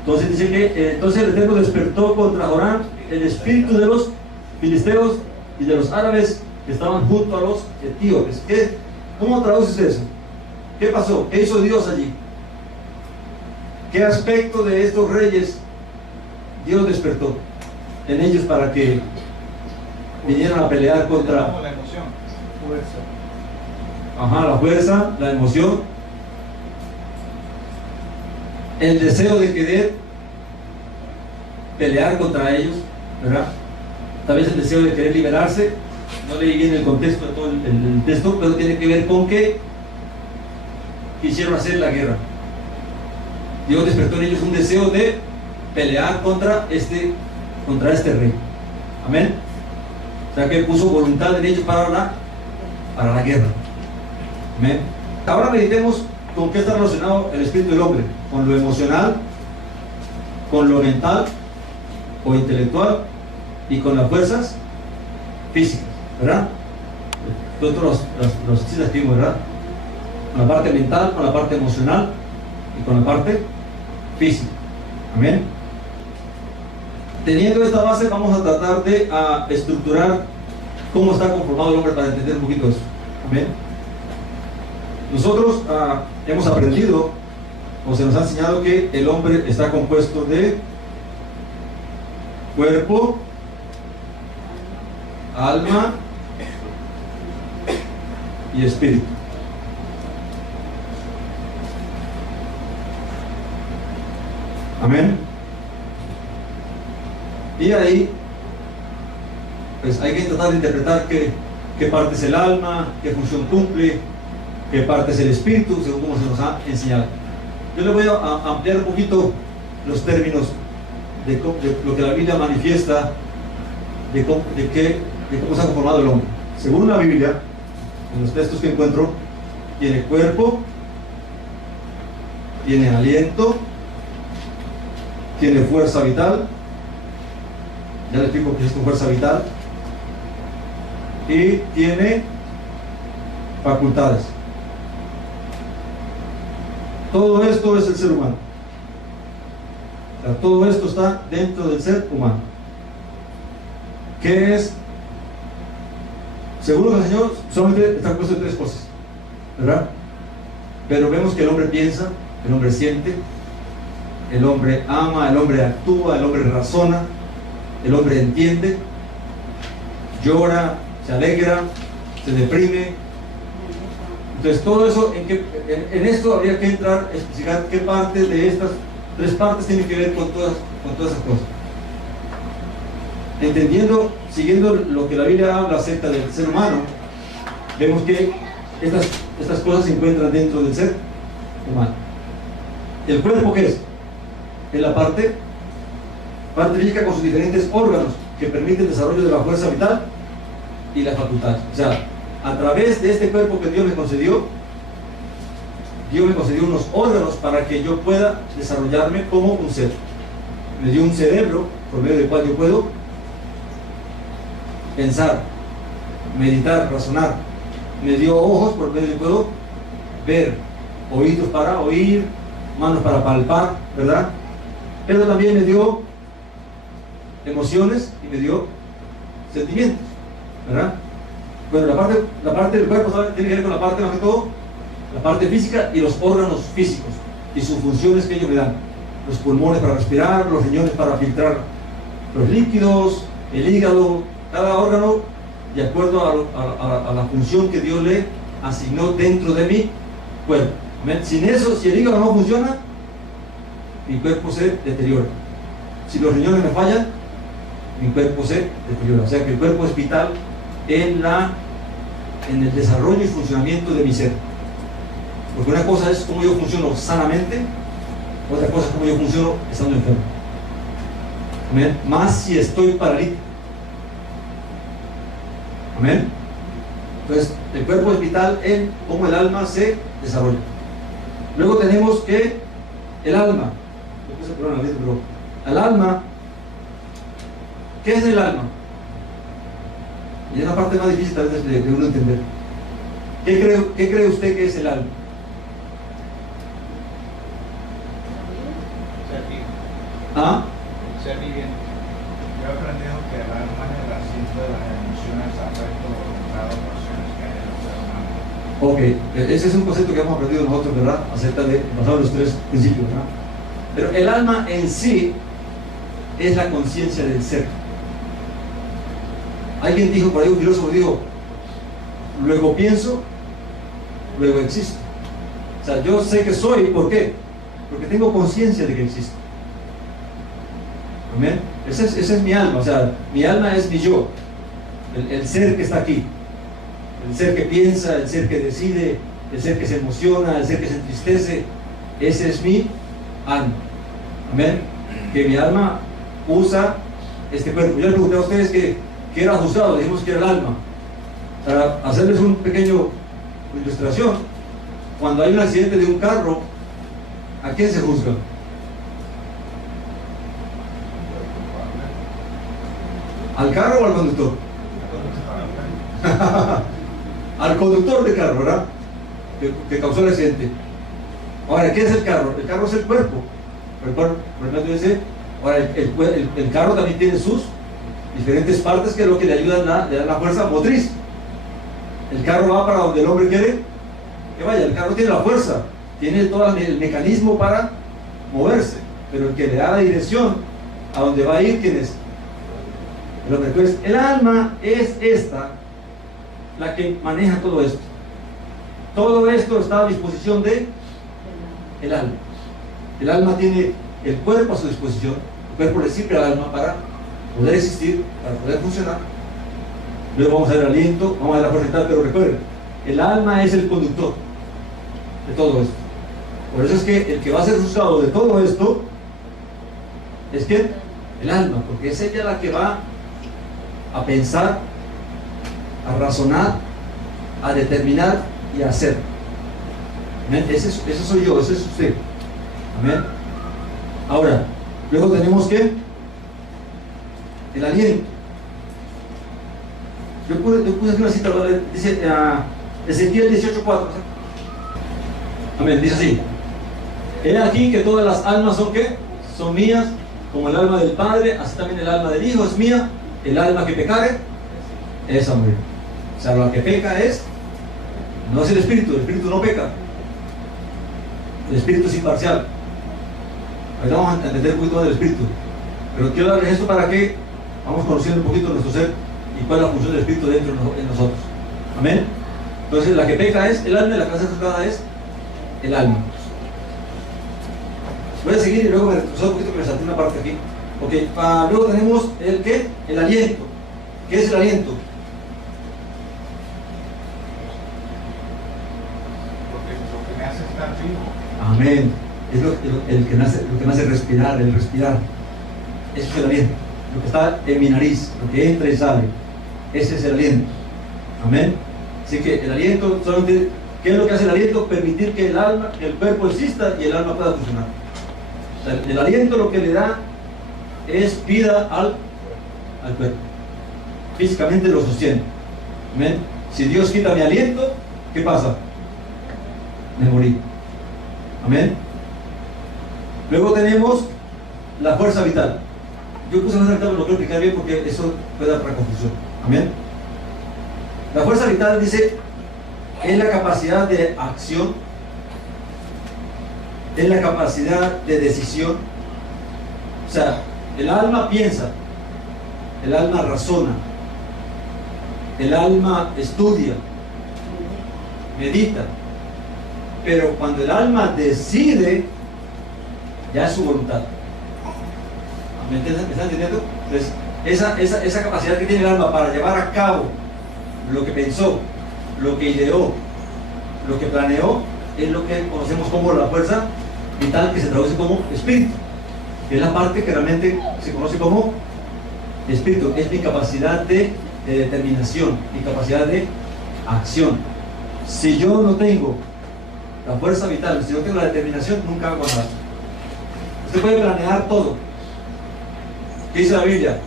Entonces dice que entonces el Eterno despertó contra Joram el espíritu de los filisteos y de los árabes que estaban junto a los etíopes. ¿Cómo traduces eso? ¿Qué pasó? ¿Qué hizo Dios allí? ¿Qué aspecto de estos reyes Dios despertó en ellos para que vinieran a pelear contra? La emoción, fuerza. Ajá, la fuerza, la emoción, el deseo de querer pelear contra ellos, ¿verdad? Tal vez el deseo de querer liberarse. No leí bien el contexto de todo el texto, pero tiene que ver con que quisieron hacer la guerra. Dios despertó en ellos un deseo de pelear contra este rey. Amén. O sea que puso voluntad en ellos para la guerra. Amén. Ahora meditemos con qué está relacionado el espíritu del hombre: con lo emocional, con lo mental o intelectual y con las fuerzas físicas, ¿verdad? Nosotros los sí las escribimos, ¿verdad? Con la parte mental, con la parte emocional y con la parte física. Amén. Teniendo esta base, vamos a tratar de estructurar cómo está conformado el hombre para entender un poquito eso. Amén. Nosotros hemos aprendido, o se nos ha enseñado, que el hombre está compuesto de cuerpo, alma y espíritu. Amén. Y ahí pues hay que tratar de interpretar qué parte es el alma, qué función cumple, qué parte es el espíritu, según como se nos ha enseñado. Yo le voy a ampliar un poquito los términos de lo que la Biblia manifiesta de cómo está conformado el hombre. Según la Biblia, en los textos que encuentro, tiene cuerpo, tiene aliento, tiene fuerza vital. Ya les explico qué es fuerza vital. Y tiene facultades. Todo esto es el ser humano. O sea, todo esto está dentro del ser humano. ¿Qué es? Según el Señor, solamente está compuesto de tres cosas, ¿verdad? Pero vemos que el hombre piensa, el hombre siente, el hombre ama, el hombre actúa, el hombre razona, el hombre entiende, llora, se alegra, se deprime. Entonces todo eso, en esto habría que entrar a explicar qué parte de estas tres partes tienen que ver con todas esas cosas. Entendiendo, siguiendo lo que la Biblia habla acerca del ser humano, vemos que estas cosas se encuentran dentro del ser humano. ¿El cuerpo qué es? Es la parte física con sus diferentes órganos que permiten el desarrollo de la fuerza vital y las facultades. O sea, a través de este cuerpo que Dios me concedió unos órganos para que yo pueda desarrollarme como un ser. Me dio un cerebro por medio del cual yo puedo pensar, meditar, razonar. Me dio ojos por medio del cual puedo ver, oídos para oír, manos para palpar, ¿verdad? Pero también me dio emociones y me dio sentimientos, ¿verdad? Bueno, la parte del cuerpo, ¿sabe? Tiene que ver con la parte, más que todo, la parte física y los órganos físicos y sus funciones que ellos me dan. Los pulmones para respirar, los riñones para filtrar los líquidos, el hígado, cada órgano de acuerdo a la función que Dios le asignó dentro de mi cuerpo. ¿Amén? Sin eso, si el hígado no funciona, mi cuerpo se deteriora. Si los riñones me fallan, mi cuerpo se deteriora. O sea que el cuerpo es vital en el desarrollo y funcionamiento de mi ser. Porque una cosa es cómo yo funciono sanamente, otra cosa es cómo yo funciono estando enfermo. Amén. Más si estoy paralítico. Amén. Entonces, el cuerpo es vital en cómo el alma se desarrolla. Luego tenemos que el alma. Pero el alma, ¿qué es el alma? Y es la parte más difícil tal vez de uno entender. ¿Qué cree usted que es el alma? Ser vivo. ¿Ah? Ser viviente. Yo he aprendido que el alma es el asiento de las emociones, afectos, voluntad, pasiones que hay en el ser humano. Ok, ese es un concepto que hemos aprendido nosotros, ¿verdad? Acerca de, basado en los tres principios, ¿verdad? Pero el alma en sí es la conciencia del ser. Alguien dijo, por ahí un filósofo dijo, luego pienso, luego existo. O sea, yo sé que soy, ¿por qué? Porque tengo conciencia de que existo. Amén. Ese es mi alma, o sea, mi alma es mi yo, el ser que está aquí, el ser que piensa, el ser que decide, el ser que se emociona, el ser que se entristece. Ese es mi alma. Amén. Que mi alma usa este cuerpo. Yo les pregunté a ustedes que era juzgado, dijimos que era el alma. Para hacerles un pequeño ilustración, cuando hay un accidente de un carro, ¿a quién se juzga? ¿Al carro o al conductor? Al conductor del carro, ¿verdad? Que causó el accidente. Ahora, ¿qué es el carro? El carro es el cuerpo. Ahora, el carro también tiene sus diferentes partes que es lo que le ayudan le dan la fuerza motriz. El carro va para donde el hombre quiere que vaya. El carro tiene la fuerza, tiene todo el mecanismo para moverse, pero el que le da la dirección a donde va a ir, ¿quién es? El hombre. Entonces, el alma es esta la que maneja todo esto. Todo esto está a disposición de el alma. El alma tiene el cuerpo a su disposición. El cuerpo le sirve al alma para poder existir, para poder funcionar. Luego vamos a ver el aliento, vamos a ver la fuerza vital, pero recuerden, el alma es el conductor de todo esto. Por eso es que el que va a ser juzgado de todo esto es que el alma, porque es ella la que va a pensar, a razonar, a determinar y a hacer. ¿Amén? Ese soy yo, ese es usted. Amén. Ahora, luego tenemos que el aliento. Yo puse aquí una cita, dice Ezequiel 18:4. Amén, dice así: he aquí que todas las almas son ¿qué? Son mías, como el alma del Padre, así también el alma del Hijo es mía. El alma que pecare, esa muere. O sea, la que peca no es el espíritu no peca. El espíritu es imparcial. Ahorita vamos a entender un poquito del espíritu, pero quiero darles esto para que vamos conociendo un poquito nuestro ser y cuál es la función del espíritu dentro de nosotros. Amén. Entonces, la que peca es el alma y la que va a ser juzgada es el alma. Voy a seguir y luego me retrocedo un poquito que me salté una parte aquí. Ok, luego tenemos el ¿qué? El aliento. ¿Qué es el aliento? Lo que me hace estar vivo. Amén. Es lo que me hace respirar, el respirar. Eso es el aliento. Lo que está en mi nariz, lo que entra y sale. Ese es el aliento. Amén. Así que el aliento, solamente, ¿qué es lo que hace el aliento? Permitir que el cuerpo exista y el alma pueda funcionar. O sea, el aliento lo que le da es vida al cuerpo. Físicamente lo sostiene. Amén. Si Dios quita mi aliento, ¿qué pasa? Me morí. Amén. Luego tenemos la fuerza vital. Yo puse fuerza vital, pero lo quiero explicar bien porque eso puede dar para confusión. Amén. La fuerza vital, dice, es la capacidad de acción, es la capacidad de decisión. O sea, el alma piensa, el alma razona, el alma estudia, medita, pero cuando el alma decide, ya es su voluntad. ¿Me están entendiendo? Entonces, esa capacidad que tiene el alma para llevar a cabo lo que pensó, lo que ideó, lo que planeó, es lo que conocemos como la fuerza vital, que se traduce como espíritu, que es la parte que realmente se conoce como espíritu. Es mi capacidad de determinación, mi capacidad de acción. Si yo no tengo la fuerza vital, si no tengo la determinación, nunca hago nada. Usted puede planear todo. ¿Qué dice la Biblia?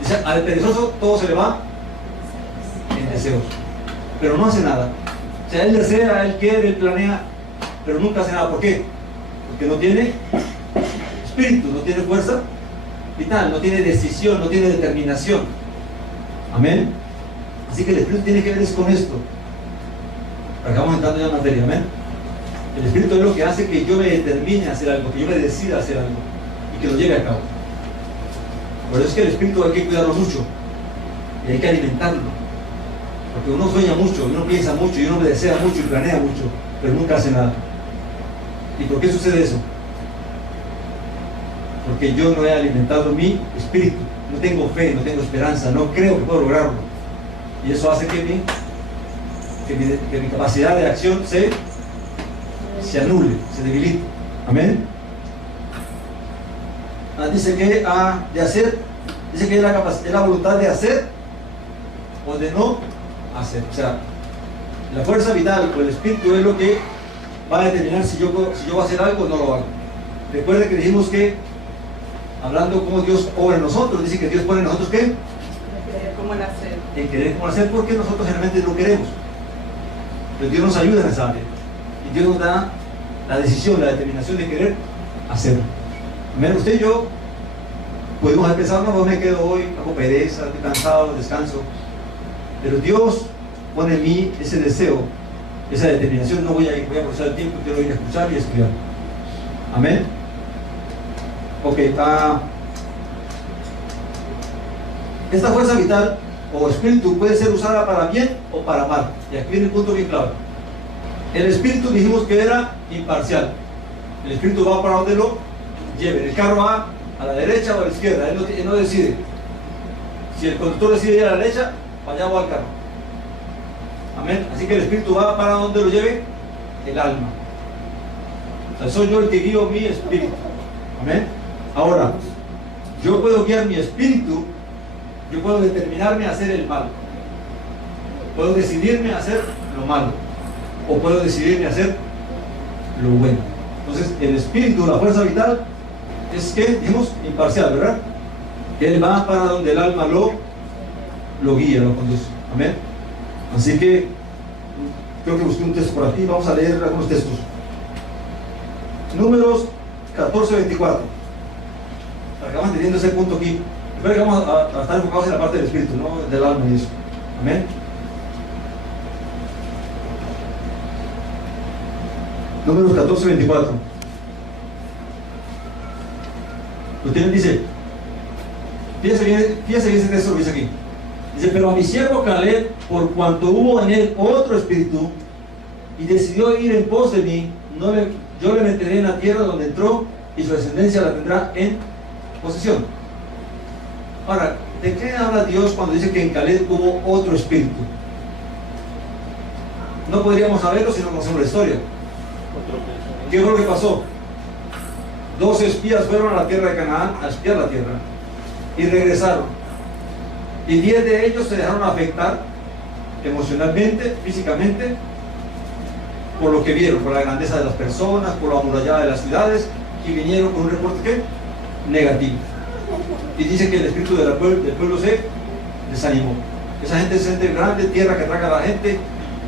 Dice, al perezoso todo se le va en deseos, pero no hace nada. O sea, él desea, él quiere, él planea, pero nunca hace nada. ¿Por qué? Porque no tiene espíritu, no tiene fuerza vital, no tiene decisión, no tiene determinación. Amén. Así que el espíritu tiene que ver con esto. Acabamos entrando ya en materia. Amén. El espíritu es lo que hace que yo me determine a hacer algo, que yo me decida a hacer algo y que lo lleve a cabo. Por eso es que el espíritu hay que cuidarlo mucho y hay que alimentarlo, porque uno sueña mucho, uno piensa mucho y uno desea mucho y planea mucho, pero nunca hace nada. ¿Y por qué sucede eso? Porque yo no he alimentado mi espíritu, no tengo fe, no tengo esperanza, no creo que puedo lograrlo, y eso hace que mi capacidad de acción se anule, se debilite. Amén. Dice que de hacer, dice que es la voluntad de hacer o de no hacer. O sea, la fuerza vital o el espíritu es lo que va a determinar si yo voy a hacer algo o no lo hago. Recuerde que dijimos que, hablando cómo Dios obra en nosotros, dice que Dios pone en nosotros ¿qué? En querer como nacer. En querer como nacer, porque nosotros generalmente no queremos. Pero Dios nos ayuda en esa área. Y Dios nos da la decisión, la determinación de querer hacerlo. Menos usted y yo podemos haber pensado, no, me quedo hoy, hago pereza, estoy cansado, descanso. Pero Dios pone en mí ese deseo, esa determinación. No voy a aprovechar el tiempo, quiero ir a escuchar y a estudiar. Amén. Ok, esta fuerza vital o espíritu puede ser usada para bien o para mal. Y aquí viene el punto bien claro. El espíritu dijimos que era imparcial. El espíritu va para donde lo lleve. El carro va a la derecha o a la izquierda, él no decide. Si el conductor decide ir a la derecha, para allá va el carro. Amén. Así que el espíritu va para donde lo lleve el alma. O sea, soy yo el que guío mi espíritu. Amén. Ahora, yo puedo guiar mi espíritu, yo puedo determinarme a hacer el mal, puedo decidirme a hacer lo malo, o puedo decidirme a hacer lo bueno. Entonces, el espíritu, la fuerza vital, es que, dijimos, imparcial, ¿verdad? Él va para donde el alma lo guía, lo conduce. Amén. Así que, creo que busqué un texto por aquí, vamos a leer algunos textos. Números 14:24. Acabamos teniendo ese punto aquí. Espero que vamos a estar enfocados en la parte del espíritu, no del alma y eso. Amén. Números 14:24. Lo tienen, dice, fíjense bien ese texto que dice aquí. Dice, pero a mi siervo Caleb, por cuanto hubo en él otro espíritu y decidió ir en pos de mí, yo le meteré en la tierra donde entró y su descendencia la tendrá en posesión. Ahora, ¿de qué habla Dios cuando dice que en Caleb hubo otro espíritu? No podríamos saberlo si no conocemos la historia. ¿Qué fue lo que pasó? 12 espías fueron a la tierra de Canaán a espiar la tierra y regresaron. Y 10 de ellos se dejaron afectar emocionalmente, físicamente, por lo que vieron, por la grandeza de las personas, por la amurallada de las ciudades, y vinieron con un reporte ¿qué? Negativo. Y dice que el espíritu del pueblo se desanimó. Esa gente se siente grande, tierra que traga a la gente.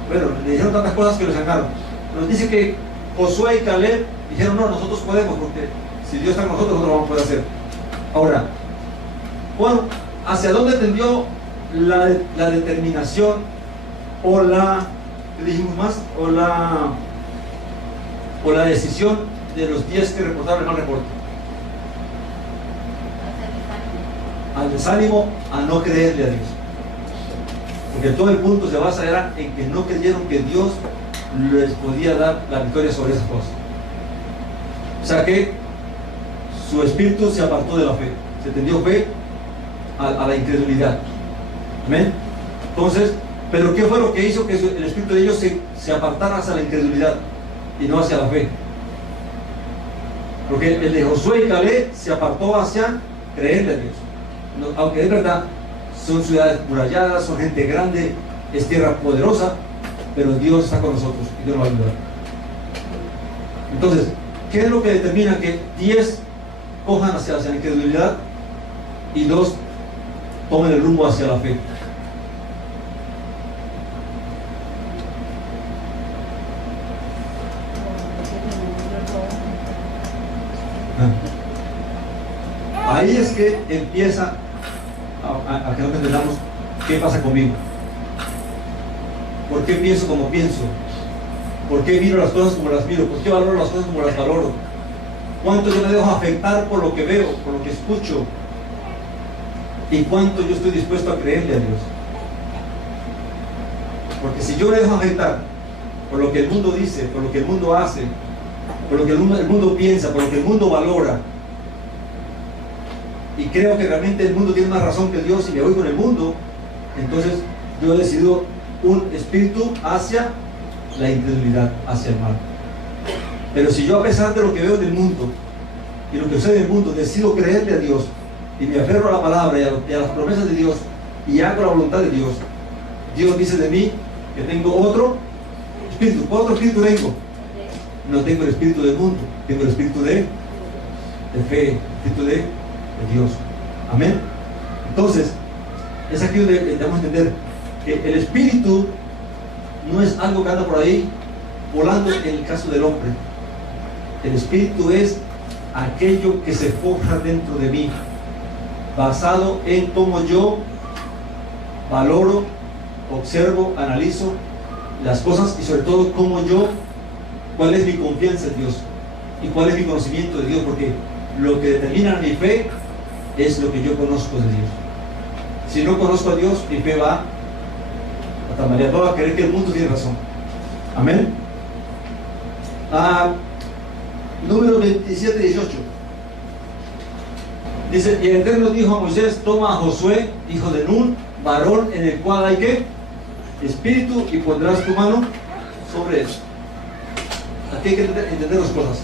Bueno, le dijeron tantas cosas que lo sacaron. Nos dice que Josué y Caleb dijeron, no, nosotros podemos, porque si Dios está con nosotros, nosotros lo vamos a poder hacer. Ahora, bueno, ¿hacia dónde tendió la determinación o la, ¿qué dijimos más? O la decisión de los 10 que reportaron el mal reporte. Al desánimo, a no creerle a Dios. Porque todo el punto se basa era en que no creyeron que Dios les podía dar la victoria sobre esas cosas. O sea que su espíritu se apartó de la fe, se tendió fe a la incredulidad. Amén. Entonces, pero ¿qué fue lo que hizo que el espíritu de ellos se apartara hacia la incredulidad y no hacia la fe? Porque el de Josué y Caleb se apartó hacia creerle a Dios. Aunque es verdad, son ciudades muralladas, son gente grande, es tierra poderosa, pero Dios está con nosotros y Dios nos va a ayudar. Entonces, ¿qué es lo que determina que 10 cojan hacia la incredulidad y 2 tomen el rumbo hacia la fe? Ahí es que empieza a que no entendamos qué pasa conmigo, por qué pienso como pienso, por qué miro las cosas como las miro, por qué valoro las cosas como las valoro, cuánto yo me dejo afectar por lo que veo, por lo que escucho, y cuánto yo estoy dispuesto a creerle a Dios. Porque si yo me dejo afectar por lo que el mundo dice, por lo que el mundo hace, por lo que el mundo piensa, por lo que el mundo valora, y creo que realmente el mundo tiene más razón que Dios y me voy con el mundo, entonces yo he decidido un espíritu hacia la incredulidad, hacia el mal. Pero si yo, a pesar de lo que veo en el mundo y lo que sucede en el mundo, decido creerle a Dios y me aferro a la palabra y a las promesas de Dios y hago la voluntad de Dios, Dios dice de mí que tengo otro espíritu. ¿Cuál otro espíritu tengo? No tengo el espíritu del mundo, tengo el espíritu de fe, el espíritu de Dios. Amén. Entonces, es aquí donde debemos entender que el espíritu no es algo que anda por ahí volando en el caso del hombre. El espíritu es aquello que se forja dentro de mí, basado en cómo yo valoro, observo, analizo las cosas y sobre todo cuál es mi confianza en Dios y cuál es mi conocimiento de Dios, porque lo que determina mi fe es lo que yo conozco de Dios. Si no conozco a Dios, mi fe va a tambalear, va a creer que el mundo tiene razón. Amén. Número 27, 18 dice: y el Eterno dijo a Moisés: toma a Josué, hijo de Nun, varón en el cual hay que espíritu, y pondrás tu mano sobre él. Aquí hay que entender las cosas.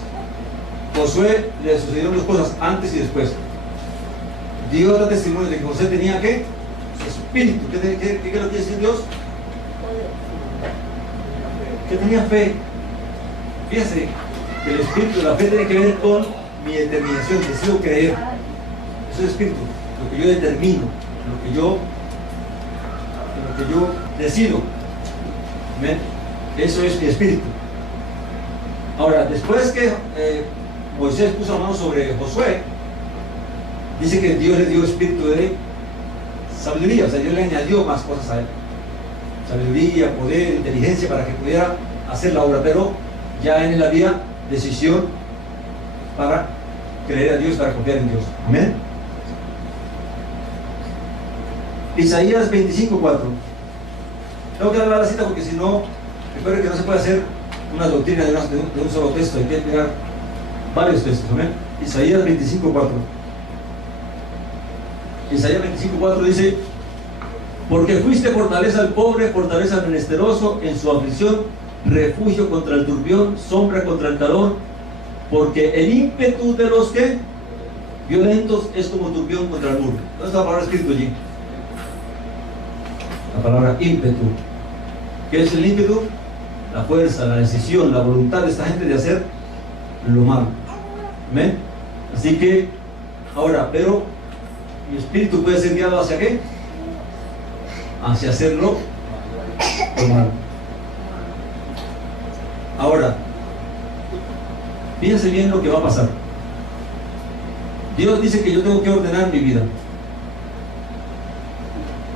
Josué le sucedieron dos cosas antes y después. Dios da testimonio de que José tenía ¿qué? Espíritu. ¿Qué es lo que dice Dios? Que tenía fe. Fíjese que el espíritu de la fe tiene que ver con mi determinación, decido creer. Eso es espíritu, lo que yo determino, lo que yo decido. ¿Ven? Eso es mi espíritu. Ahora, después que Moisés puso la mano sobre Josué, dice que Dios le dio espíritu de sabiduría, o sea, Dios le añadió más cosas a él. Sabiduría, poder, inteligencia para que pudiera hacer la obra, pero ya en él había decisión para creer a Dios, para confiar en Dios. Amén. Isaías 25:4. Tengo que dar la cita porque si no, recuerden que no se puede hacer una doctrina de un solo texto, hay que mirar varios textos. Amén. Isaías 25:4. Isaías 25:4 dice: porque fuiste fortaleza al pobre, fortaleza al menesteroso en su aflicción, refugio contra el turbión, sombra contra el calor, porque el ímpetu de los que violentos es como turbión contra el muro. ¿Dónde está la palabra escrito allí? La palabra ímpetu. ¿Qué es el ímpetu? La fuerza, la decisión, la voluntad de esta gente de hacer lo malo. ¿Amén? Así que, ahora, pero mi espíritu puede ser guiado hacia qué? Hacia hacerlo lo malo. Ahora, fíjense bien lo que va a pasar. Dios dice que yo tengo que ordenar mi vida.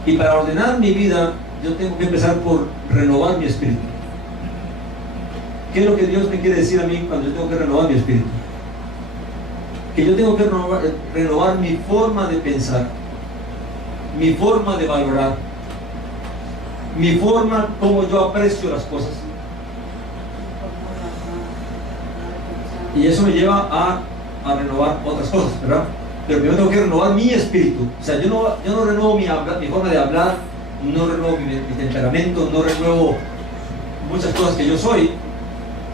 Y para ordenar mi vida, yo tengo que empezar por renovar mi espíritu. ¿Qué es lo que Dios me quiere decir a mí cuando yo tengo que renovar mi espíritu? Que yo tengo que renovar mi forma de pensar, mi forma de valorar, mi forma como yo aprecio las cosas. Y eso me lleva a renovar otras cosas, ¿verdad? Pero primero tengo que renovar mi espíritu. O sea, yo no renuevo mi forma de hablar, no renuevo mi temperamento, no renuevo muchas cosas que yo soy,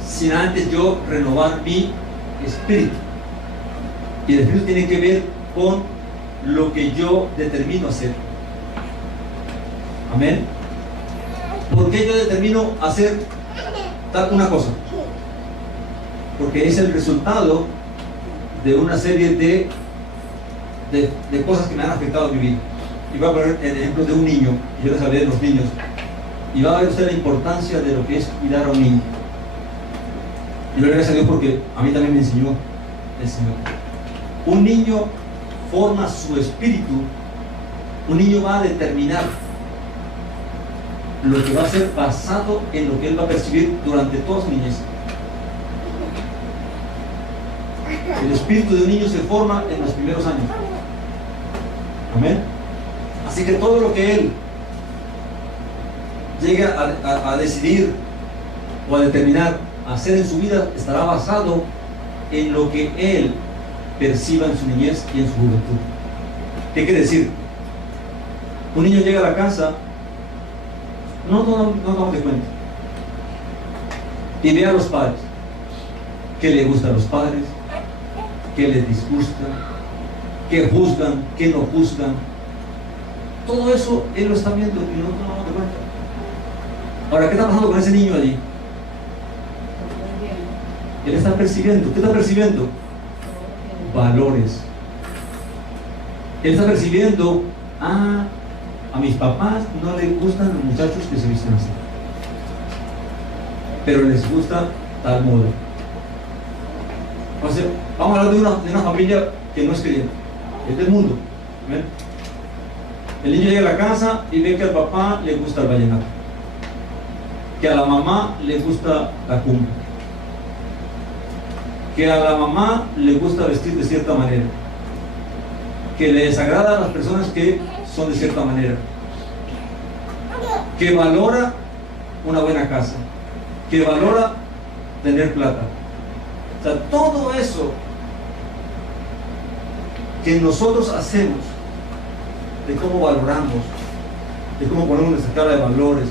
sin antes yo renovar mi espíritu. Y el espíritu tiene que ver con lo que yo determino hacer. Amén. ¿Por qué yo determino hacer tal una cosa? Porque es el resultado de una serie de cosas que me han afectado en mi vida. Y voy a poner el ejemplo de un niño, y yo les hablé de los niños, y va a ver usted la importancia de lo que es cuidar a un niño. Y lo gracias a Dios porque a mí también me enseñó el Señor. Un niño forma su espíritu, un niño va a determinar lo que va a ser basado en lo que él va a percibir durante toda su niñez. El espíritu de un niño se forma en los primeros años. Amén. Así que todo lo que él llegue a decidir o a determinar hacer en su vida estará basado en lo que él perciba en su niñez y en su juventud. ¿Qué quiere decir? Un niño llega a la casa, no damos de cuenta, y ve a los padres, qué le gusta a los padres, qué les disgusta, qué juzgan, qué no juzgan. Todo eso él lo está viendo y no nos damos de cuenta. Ahora, ¿qué está pasando con ese niño allí? Él está percibiendo. ¿Qué está percibiendo? Valores. Él está percibiendo, a mis papás no les gustan los muchachos que se visten así, pero les gusta tal moda. O sea, vamos a hablar de una familia que no es creyente, es del mundo. ¿Ven? El niño llega a la casa y ve que al papá le gusta el vallenato, que a la mamá le gusta la cumbia, que a la mamá le gusta vestir de cierta manera, que le desagrada a las personas que son de cierta manera, que valora una buena casa, que valora tener plata. O sea, todo eso que nosotros hacemos, de cómo valoramos, de cómo ponemos nuestra escala de valores,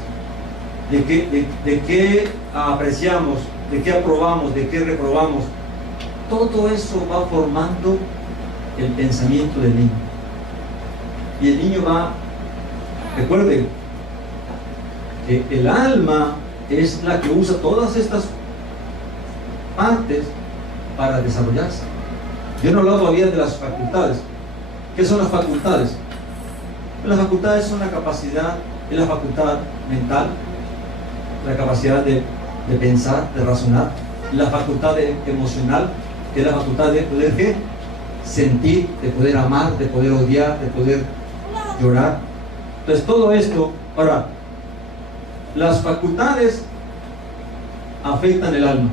de qué apreciamos, de qué aprobamos, de qué reprobamos, todo eso va formando el pensamiento del niño. Y el niño va, recuerden, que el alma es la que usa todas estas partes para desarrollarse. Yo no he hablado todavía de las facultades. ¿Qué son las facultades? Las facultades son la capacidad, es la facultad mental, la capacidad de pensar, de razonar, la facultad emocional, que es la facultad de poder ¿qué? Sentir, de poder amar, de poder odiar, de poder llorar. Entonces todo esto, ahora, las facultades afectan el alma.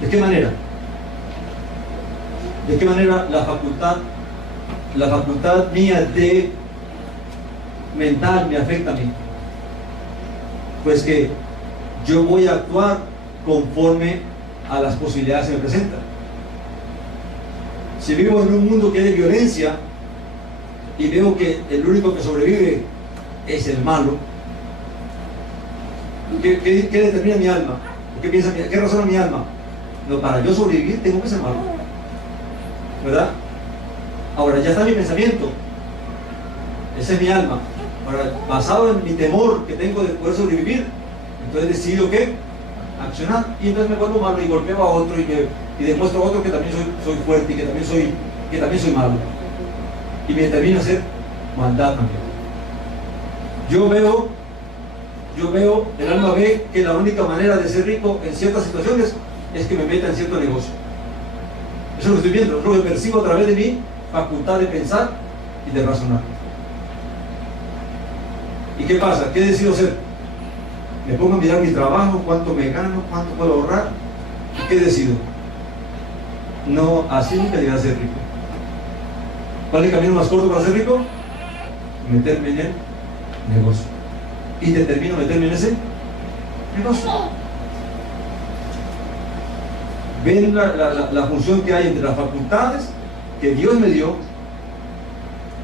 ¿De qué manera? ¿De qué manera la facultad mía de mental me afecta a mí? Pues que yo voy a actuar conforme a las posibilidades que me presentan. Si vivo en un mundo que hay violencia y veo que el único que sobrevive es el malo, ¿qué determina mi alma? ¿Qué razona mi alma? No, para yo sobrevivir tengo que ser malo, ¿verdad? Ahora ya está mi pensamiento, ese es mi alma. Ahora, basado en mi temor que tengo de poder sobrevivir, entonces decido ¿qué? Accionar, y entonces me vuelvo malo y golpeo a otro y demuestro a otro que también soy fuerte y que también soy malo, y me determino a hacer maldad también. Yo veo, el alma ve que la única manera de ser rico en ciertas situaciones es que me meta en cierto negocio. Eso es lo que estoy viendo, es lo que percibo a través de mi facultad de pensar y de razonar. ¿Y qué pasa? ¿Qué decido hacer? Me pongo a mirar mi trabajo, cuánto me gano, cuánto puedo ahorrar. ¿Y qué decido? No, así nunca llegué a ser rico. ¿Cuál es el camino más corto para ser rico? Meterme en el negocio. Y determino meterme en ese negocio. Ven la función que hay entre las facultades que Dios me dio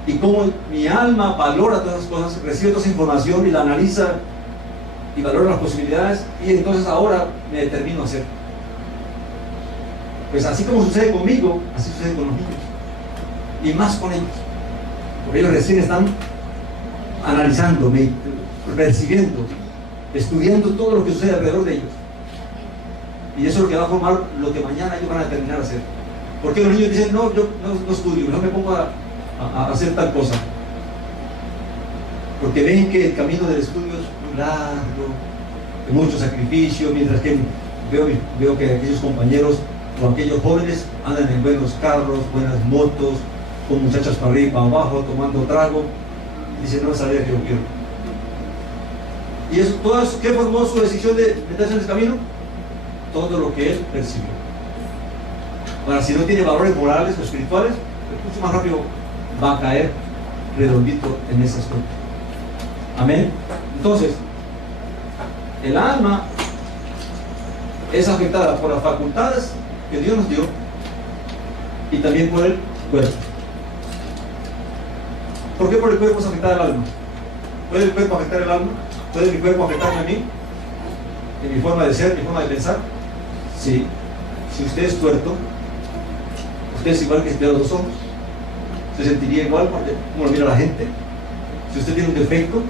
y cómo mi alma valora todas esas cosas, recibe toda esa información y la analiza y valora las posibilidades, y entonces ahora me determino a hacer. Pues así como sucede conmigo, así sucede con los niños, y más con ellos, porque ellos recién están analizando, percibiendo, estudiando todo lo que sucede alrededor de ellos, y eso es lo que va a formar lo que mañana ellos van a terminar a hacer. Porque los niños dicen, no, yo no estudio, no me pongo a hacer tal cosa, porque ven que el camino del estudio es muy largo, de mucho sacrificio, mientras que veo que aquellos compañeros o aquellos jóvenes andan en buenos carros, buenas motos, con muchachas para arriba y para abajo, tomando trago, y dicen, no, esa vida que yo quiero. Y eso, ¿qué formó su decisión de meterse en ese camino? Todo lo que él percibió. Ahora, si no tiene valores morales o espirituales, pues mucho más rápido va a caer redondito en esas cosas. Amén. Entonces, el alma es afectada por las facultades que Dios nos dio y también por el cuerpo. ¿Por qué por el cuerpo es afectada el alma? ¿Puede el cuerpo afectar el alma? ¿Puede mi cuerpo afectarme a mí? ¿En mi forma de ser, mi forma de pensar? Sí. Si usted es tuerto, usted es igual que si tuviera dos ojos. Se sentiría igual porque como lo mira la gente. Si usted tiene un defecto,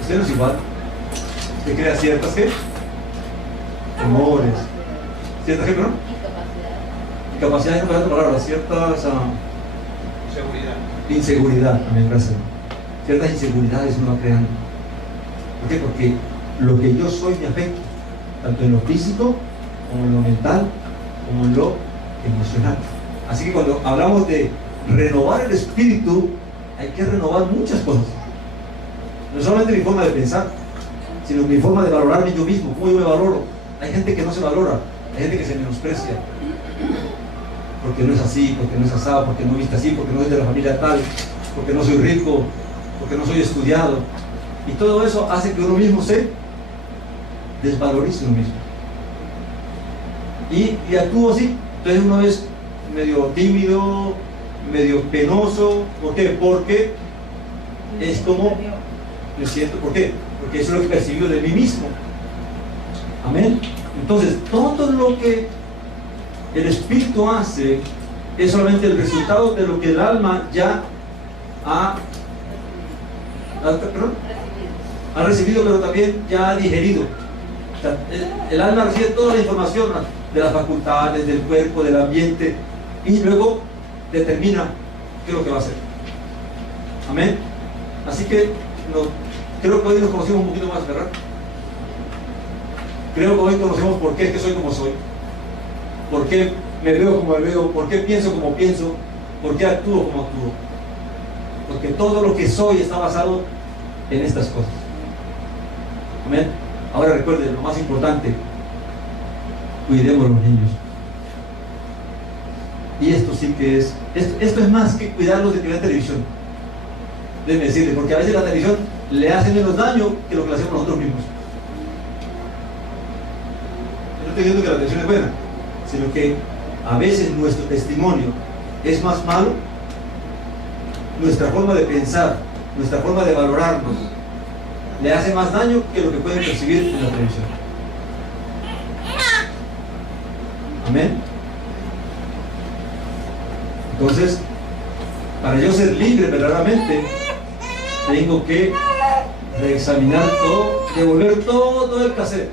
usted no es igual. Usted crea ciertas temores, ciertas incapacidades, no me da otra palabra, ciertas inseguridad, también gracias. Ciertas inseguridades uno va creando. ¿Por qué? Porque lo que yo soy me afecta, tanto en lo físico, como en lo mental, como en lo emocional. Así que cuando hablamos de renovar el espíritu, hay que renovar muchas cosas. No solamente mi forma de pensar, sino mi forma de valorarme yo mismo, cómo yo me valoro. Hay gente que no se valora, hay gente que se menosprecia, porque no es así, porque no es asado, porque no viste así, porque no es de la familia tal, porque no soy rico, porque no soy estudiado. Y todo eso hace que uno mismo se desvalorice uno mismo. Y actúo así. Entonces uno es medio tímido, medio penoso. ¿Por qué? Porque es como me siento. ¿Por qué? Porque eso es lo que percibo de mí mismo. Amén. Entonces todo lo que el espíritu hace es solamente el resultado de lo que el alma ya ha recibido, pero también ya ha digerido. O sea, el alma recibe toda la información de las facultades, del cuerpo, del ambiente, y luego determina qué es lo que va a hacer. Amén. Así que creo que hoy nos conocemos un poquito más, ¿verdad? Creo que hoy conocemos por qué es que soy como soy, por qué me veo como me veo, por qué pienso como pienso, por qué actúo como actúo. Porque todo lo que soy está basado en estas cosas. Amén. Ahora recuerden, lo más importante, cuidemos a los niños. Y esto sí que es, esto es más que cuidarlos de que vean televisión. Déjenme decirles, porque a veces la televisión le hace menos daño que lo que le hacemos nosotros mismos. Yo no estoy diciendo que la televisión es buena, sino que a veces nuestro testimonio es más malo, nuestra forma de pensar, nuestra forma de valorarnos, le hace más daño que lo que pueden percibir en la televisión. Amén. Entonces, para yo ser libre verdaderamente, tengo que reexaminar todo, devolver todo el cassette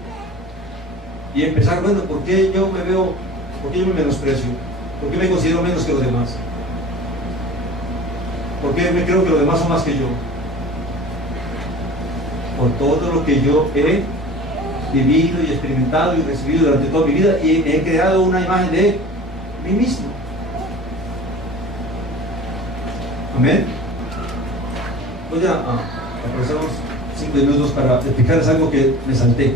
y empezar, bueno, ¿por qué yo me veo, por qué yo me menosprecio? ¿Por qué me considero menos que los demás? ¿Por qué me creo que los demás son más que yo? Por todo lo que yo he vivido y experimentado y recibido durante toda mi vida, y he creado una imagen de mí mismo. Amén. Voy a aprovechamos 5 minutos para explicarles algo que me salté.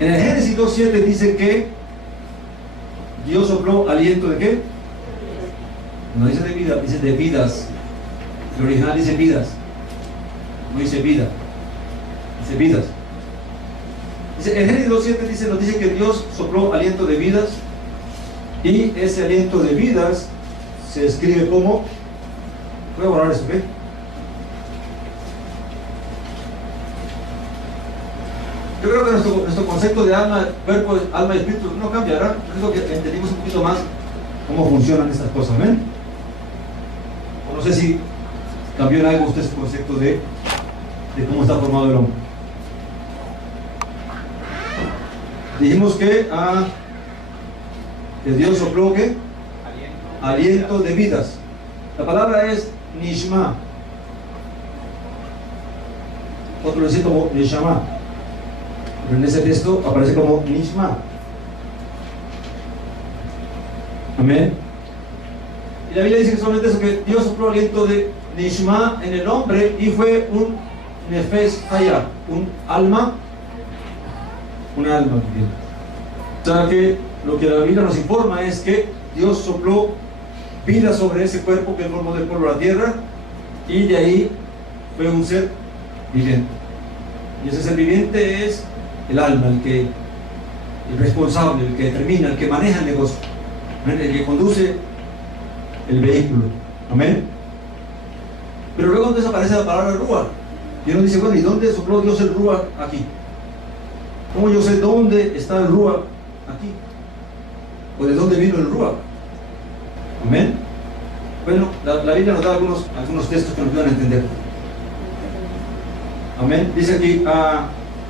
En el Génesis 2:7 dice que Dios sopló aliento de ¿qué? No dice de vida, dice de vidas. El original dice vidas, no dice vida, dice vidas. Dice, en Génesis 2:7 nos dice que Dios sopló aliento de vidas, y ese aliento de vidas se escribe como, voy a borrar esto, ¿ok? Yo creo que nuestro concepto de alma, cuerpo, alma y espíritu no cambiará. Creo que entendimos un poquito más cómo funcionan estas cosas, ¿ven? O no sé si cambió en algo usted su concepto de cómo está formado el hombre. Dijimos que Dios sopló ¿qué? Aliento de vidas. La palabra es nishma. Otro lo dice como neshama, pero en ese texto aparece como nishma. Amén. Y la Biblia dice que solamente eso, que Dios sopló aliento de nishma en el hombre, y fue un nefesh hayah, un alma viviente. O sea que lo que la Biblia nos informa es que Dios sopló vida sobre ese cuerpo que él formó del polvo de la tierra, y de ahí fue un ser viviente. Y ese ser viviente es el alma, el responsable, el que determina, el que maneja el negocio, el que conduce el vehículo. Amén. Pero luego desaparece la palabra ruach, y uno dice, bueno, ¿y dónde sopló Dios el ruach aquí? ¿Cómo yo sé dónde está el ruach aquí? ¿O de dónde vino el ruach? Amén. Bueno, la Biblia nos da algunos textos que nos ayudan a entender. Amén. Dice aquí,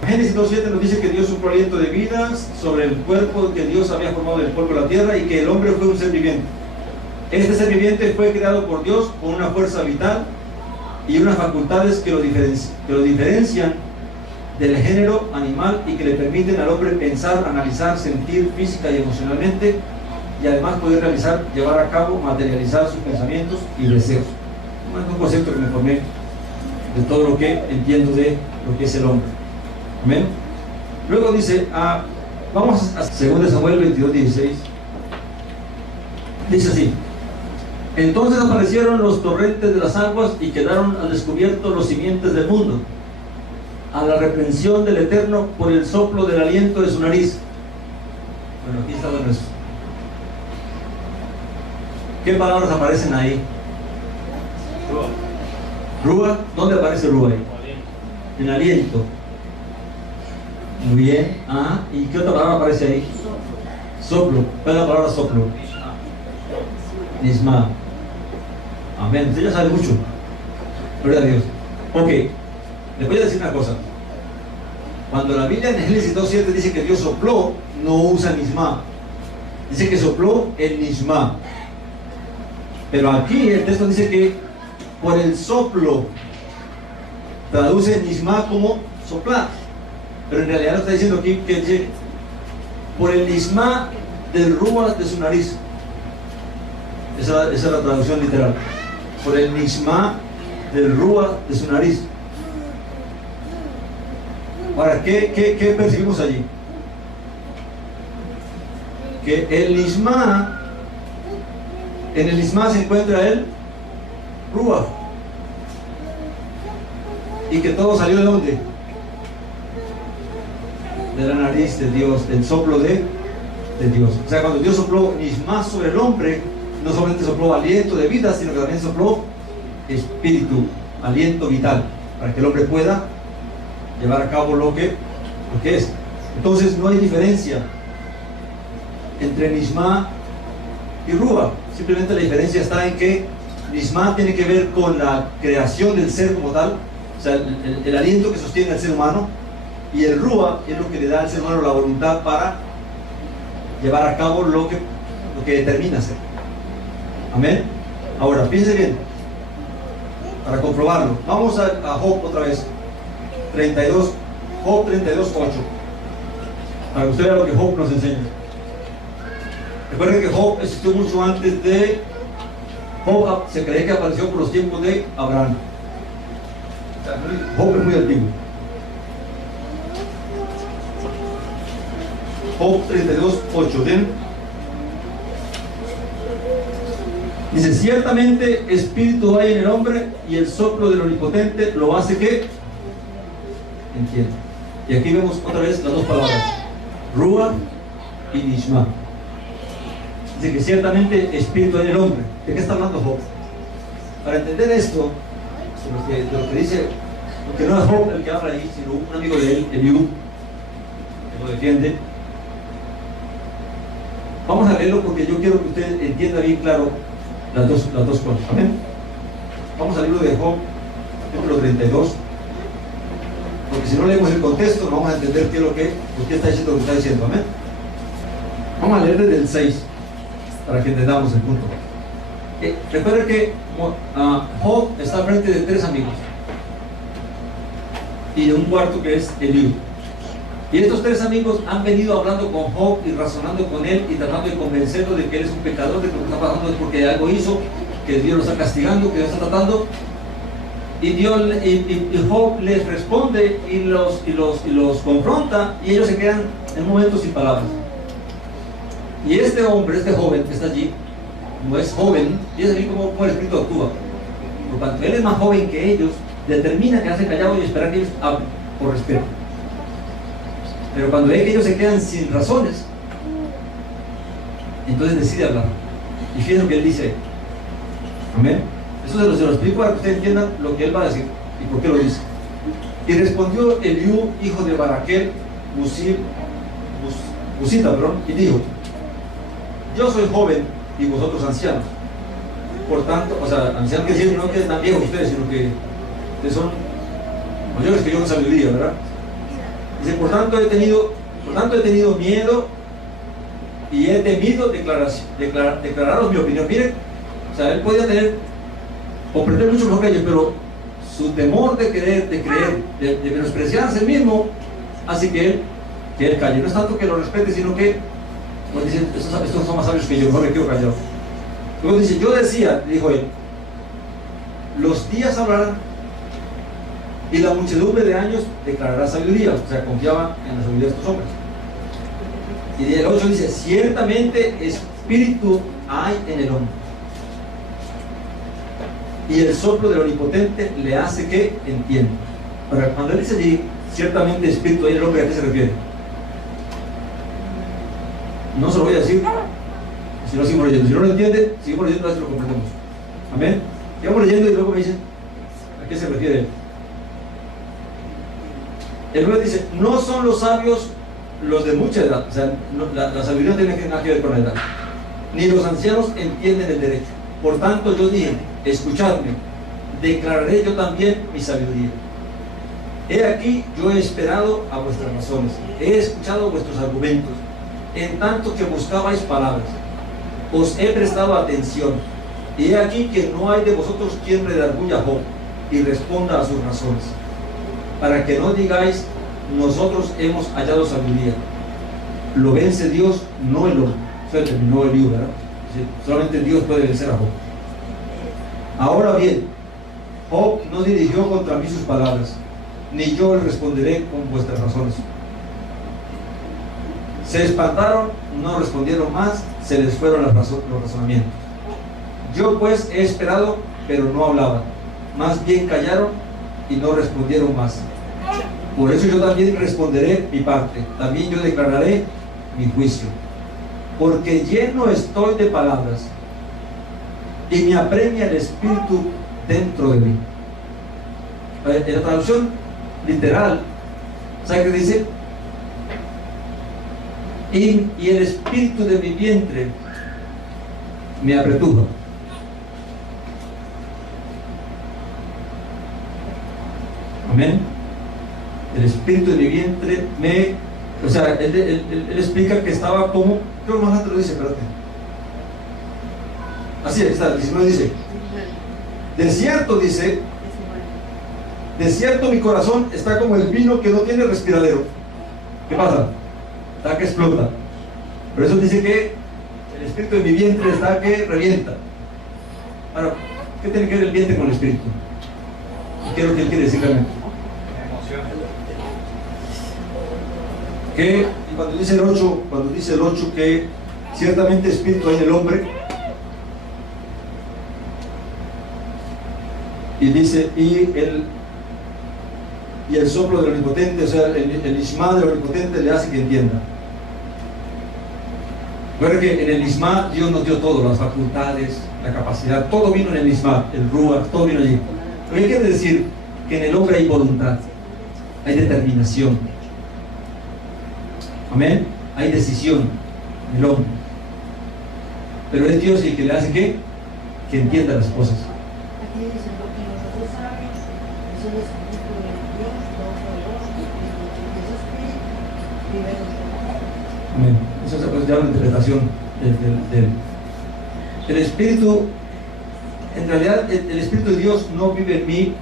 Génesis 2:7 nos dice que Dios sopló aliento de vidas sobre el cuerpo que Dios había formado del polvo de la tierra, y que el hombre fue un ser viviente. Este ser viviente fue creado por Dios con una fuerza vital y unas facultades que lo diferencian del género animal, y que le permiten al hombre pensar, analizar, sentir física y emocionalmente, y además poder realizar, llevar a cabo, materializar sus pensamientos y deseos. Es un concepto que me formé de todo lo que entiendo de lo que es el hombre. Amén. Luego dice, vamos a 2 Samuel 22:16. Dice así: entonces aparecieron los torrentes de las aguas, y quedaron al descubierto los simientes del mundo, a la reprensión del Eterno por el soplo del aliento de su nariz. Bueno, aquí está bueno eso. ¿Qué palabras aparecen ahí? Ruach. ¿Dónde aparece Ruach ahí? En aliento. Muy bien. ¿Y qué otra palabra aparece ahí? Soplo. ¿Cuál es la palabra soplo? Nishma. Amén. Usted ya sabe mucho. Gloria a Dios. Ok. Les voy a decir una cosa. Cuando la Biblia en Génesis 2:7 dice que Dios sopló, no usa nishma. Dice que sopló el nishma. Pero aquí el texto dice que por el soplo, traduce nishma como soplar. Pero en realidad lo está diciendo aquí que dice por el nishma del ruach de su nariz. Esa es la traducción literal. Por el nishma del ruach de su nariz. Ahora, ¿qué percibimos allí? Que el nishma, en el nishma se encuentra el ruach, y que todo salió de ¿dónde? De la nariz de Dios, del soplo de Dios. O sea, cuando Dios sopló nishma sobre el hombre, no solamente sopló aliento de vida, sino que también sopló espíritu, aliento vital, para que el hombre pueda llevar a cabo lo que es. Entonces no hay diferencia entre nishma y ruach. Simplemente la diferencia está en que nishma tiene que ver con la creación del ser como tal, o sea, el aliento que sostiene al ser humano, y el ruach es lo que le da al ser humano la voluntad para llevar a cabo lo que determina ser. Amén. Ahora, fíjense bien, para comprobarlo, vamos a Job otra vez. 32, Job 32:8, para que usted vea lo que Job nos enseña. Recuerden que Job existió mucho antes de Job. Se cree que apareció por los tiempos de Abraham. Job es muy antiguo. Job 32:8. ¿Ven? Dice: ciertamente espíritu hay en el hombre y el soplo del Omnipotente lo hace que entienda. Y aquí vemos otra vez las dos palabras, Ruach y Nishma. Dice que ciertamente espíritu hay en el hombre. ¿De qué está hablando Job? Para entender esto, de lo que dice, porque no es Job el que habla ahí, sino un amigo de él, Eliú, que lo defiende. Vamos a leerlo porque yo quiero que usted entienda bien claro las dos cosas. Amén. Vamos al libro de Job, capítulo 32, porque si no leemos el contexto no vamos a entender qué es lo que, por qué está diciendo lo que está diciendo. Amén. Vamos a leer desde el 6 para que entendamos el punto. Recuerden que Job está frente de 3 amigos y de un cuarto que es Eliú. Y estos 3 amigos han venido hablando con Job y razonando con él y tratando de convencerlo de que él es un pecador, de que lo que está pasando es porque algo hizo, que Dios lo está castigando, que Dios está tratando. Y Job les responde y los confronta, y ellos se quedan en un momento sin palabras. Y este hombre, este joven que está allí, como es joven, y es así como el espíritu actúa. Por tanto, él es más joven que ellos, determina quedarse callado y esperar que ellos hablen por respeto. Pero cuando ve que ellos se quedan sin razones, entonces decide hablar. Y fíjense lo que él dice. Amén. Eso se lo explico para que ustedes entiendan lo que él va a decir y por qué lo dice. Y respondió Eliú, hijo de Baraquel, Busita, y dijo: yo soy joven y vosotros ancianos. Por tanto, o sea, ancianos quiere decir no que tan viejos ustedes, sino que ustedes son mayores que yo en sabiduría, ¿verdad? Dice: por tanto he tenido miedo y he temido declararos mi opinión. Miren, o sea, él podía comprender mucho mejor que ellos, pero su temor de creer, de menospreciarse él mismo, hace que él calle. No es tanto que lo respete, sino que, como dicen, estos son más sabios que yo, no me quedo callado. Luego dice: yo decía, dijo él, los días hablarán y la muchedumbre de años declarará sabiduría. O sea, confiaba en la sabiduría de estos hombres. Y el 8 dice: ciertamente espíritu hay en el hombre y el soplo del Omnipotente le hace que entienda. Ahora, cuando él dice allí, ciertamente espíritu hay en el hombre, ¿a qué se refiere? No se lo voy a decir, si no seguimos leyendo. Si no lo entiende, seguimos leyendo, a ver si lo comprendemos. Amén. Sigamos leyendo y luego me dicen a qué se refiere él. El 9 dice: no son los sabios los de mucha edad, o sea, la sabiduría no tiene nada que ver con la edad, ni los ancianos entienden el derecho. Por tanto yo dije: escuchadme, declararé yo también mi sabiduría. He aquí, yo he esperado a vuestras razones, he escuchado vuestros argumentos, en tanto que buscabais palabras, os he prestado atención. Y he aquí que no hay de vosotros quien redarguya a Job y responda a sus razones, para que no digáis: nosotros hemos hallado sabiduría. Lo vence Dios, no el hombre. Eso terminó el libro, ¿verdad? Solamente Dios puede vencer a Job. Ahora bien, Job no dirigió contra mí sus palabras, ni yo le responderé con vuestras razones. Se espantaron, no respondieron más, se les fueron los razonamientos. Yo pues he esperado, pero no hablaban, más bien callaron y no respondieron más. Por eso yo también responderé mi parte, también yo declararé mi juicio, porque lleno estoy de palabras y me apremia el espíritu dentro de mí. En la traducción literal, ¿sabe qué dice? Y el espíritu de mi vientre me apretuja. Amén. El espíritu de mi vientre o sea, él explica que estaba como, creo que más adelante lo dice, espérate. Así es, está, el 19 dice: de cierto, dice, de cierto mi corazón está como el vino que no tiene respiradero. ¿Qué pasa? Está que explota. Por eso dice que el espíritu de mi vientre está que revienta. Ahora, ¿qué tiene que ver el vientre con el espíritu? ¿Qué es lo que él quiere decir realmente? Emociones. Que cuando dice el 8 que ciertamente espíritu hay en el hombre, y dice y el soplo del omnipotente, o sea el Ishma del omnipotente le hace que entienda. Recuerda que en el Ishma Dios nos dio todo, las facultades, la capacidad, todo vino en el Ishma, el Ruach, todo vino allí. Lo que quiere decir que en el hombre hay voluntad, hay determinación, amén, hay decisión en el hombre, pero es Dios el que le hace que entienda las cosas. Aquí dice, porque nosotros sabios es el Espíritu de Dios, y ese Espíritu vive en nosotros. Amén. Eso es pues, ya una interpretación del Espíritu. En realidad, el Espíritu de Dios no vive en mí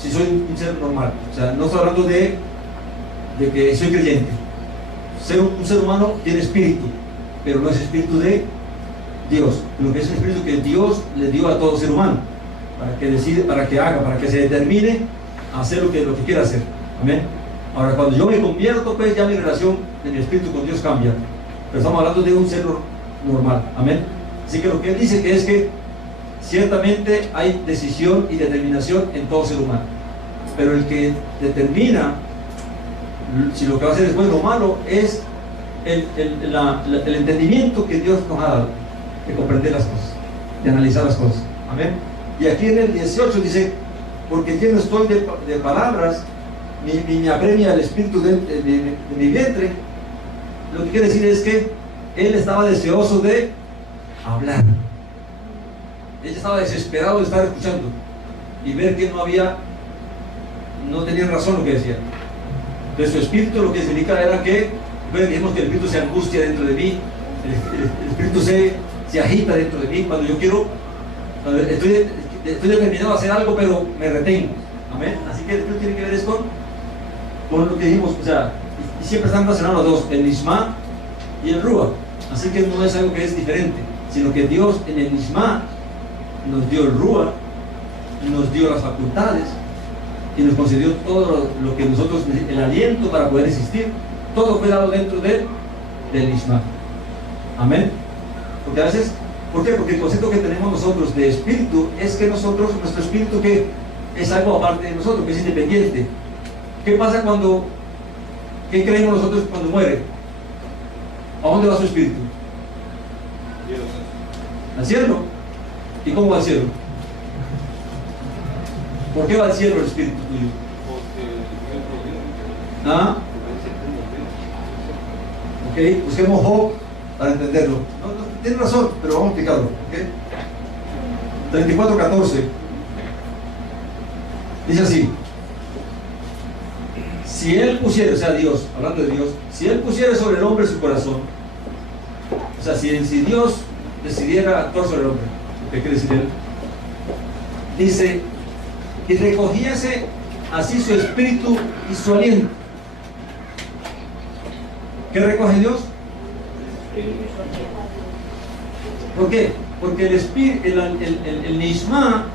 si soy un ser normal. O sea, no estoy hablando de que soy creyente. Un ser humano tiene espíritu, pero no es espíritu de Dios. Lo que es el espíritu que Dios le dio a todo ser humano, para que decide, para que haga, para que se determine a hacer lo que quiera hacer. Amén. Ahora, cuando yo me convierto, pues ya mi relación de mi espíritu con Dios cambia. Pero estamos hablando de un ser normal. Amén. Así que lo que él dice que es que ciertamente hay decisión y determinación en todo ser humano. Pero el que determina si lo que va a hacer es bueno o malo es el entendimiento que Dios nos ha dado de comprender las cosas, de analizar las cosas. Amén. Y aquí en el 18 dice, porque lleno estoy de palabras, ni me apremia el espíritu de mi vientre. Lo que quiere decir es que él estaba deseoso de hablar. Él estaba desesperado de estar escuchando y ver que no tenía razón lo que decía. Entonces su espíritu lo que significa era que, bueno, dijimos que el espíritu se angustia dentro de mí, el espíritu se agita dentro de mí cuando yo quiero, cuando estoy determinado a hacer algo, pero me retengo. Amén. Así que el espíritu tiene que ver con lo que dijimos, o sea, y siempre están relacionados los dos, el Ishma y el Ruach. Así que no es algo que es diferente, sino que Dios en el Ishma nos dio el Ruach, nos dio las facultades y nos concedió todo lo que nosotros, el aliento para poder existir, todo fue dado dentro del Ishma. Amén. Porque a veces, ¿por qué? Porque el concepto que tenemos nosotros de espíritu es que nuestro espíritu que es algo aparte de nosotros, que es independiente. ¿Qué pasa qué creemos nosotros cuando muere? ¿A dónde va su espíritu? Dios. ¿Al cielo? ¿Y cómo va al cielo? ¿Por qué va al cielo el espíritu tuyo? ¿Ah? Ok, busquemos Job para entenderlo. Tiene razón, pero vamos a explicarlo. ¿Okay? 34:14 dice así: si él pusiera, o sea Dios, hablando de Dios, si él pusiera sobre el hombre su corazón, o sea, si Dios decidiera actuar sobre el hombre, ¿qué quiere decir él? Dice, y recogíase así su espíritu y su aliento. ¿Qué recoge Dios? ¿Por qué? Porque el espíritu, el Nishma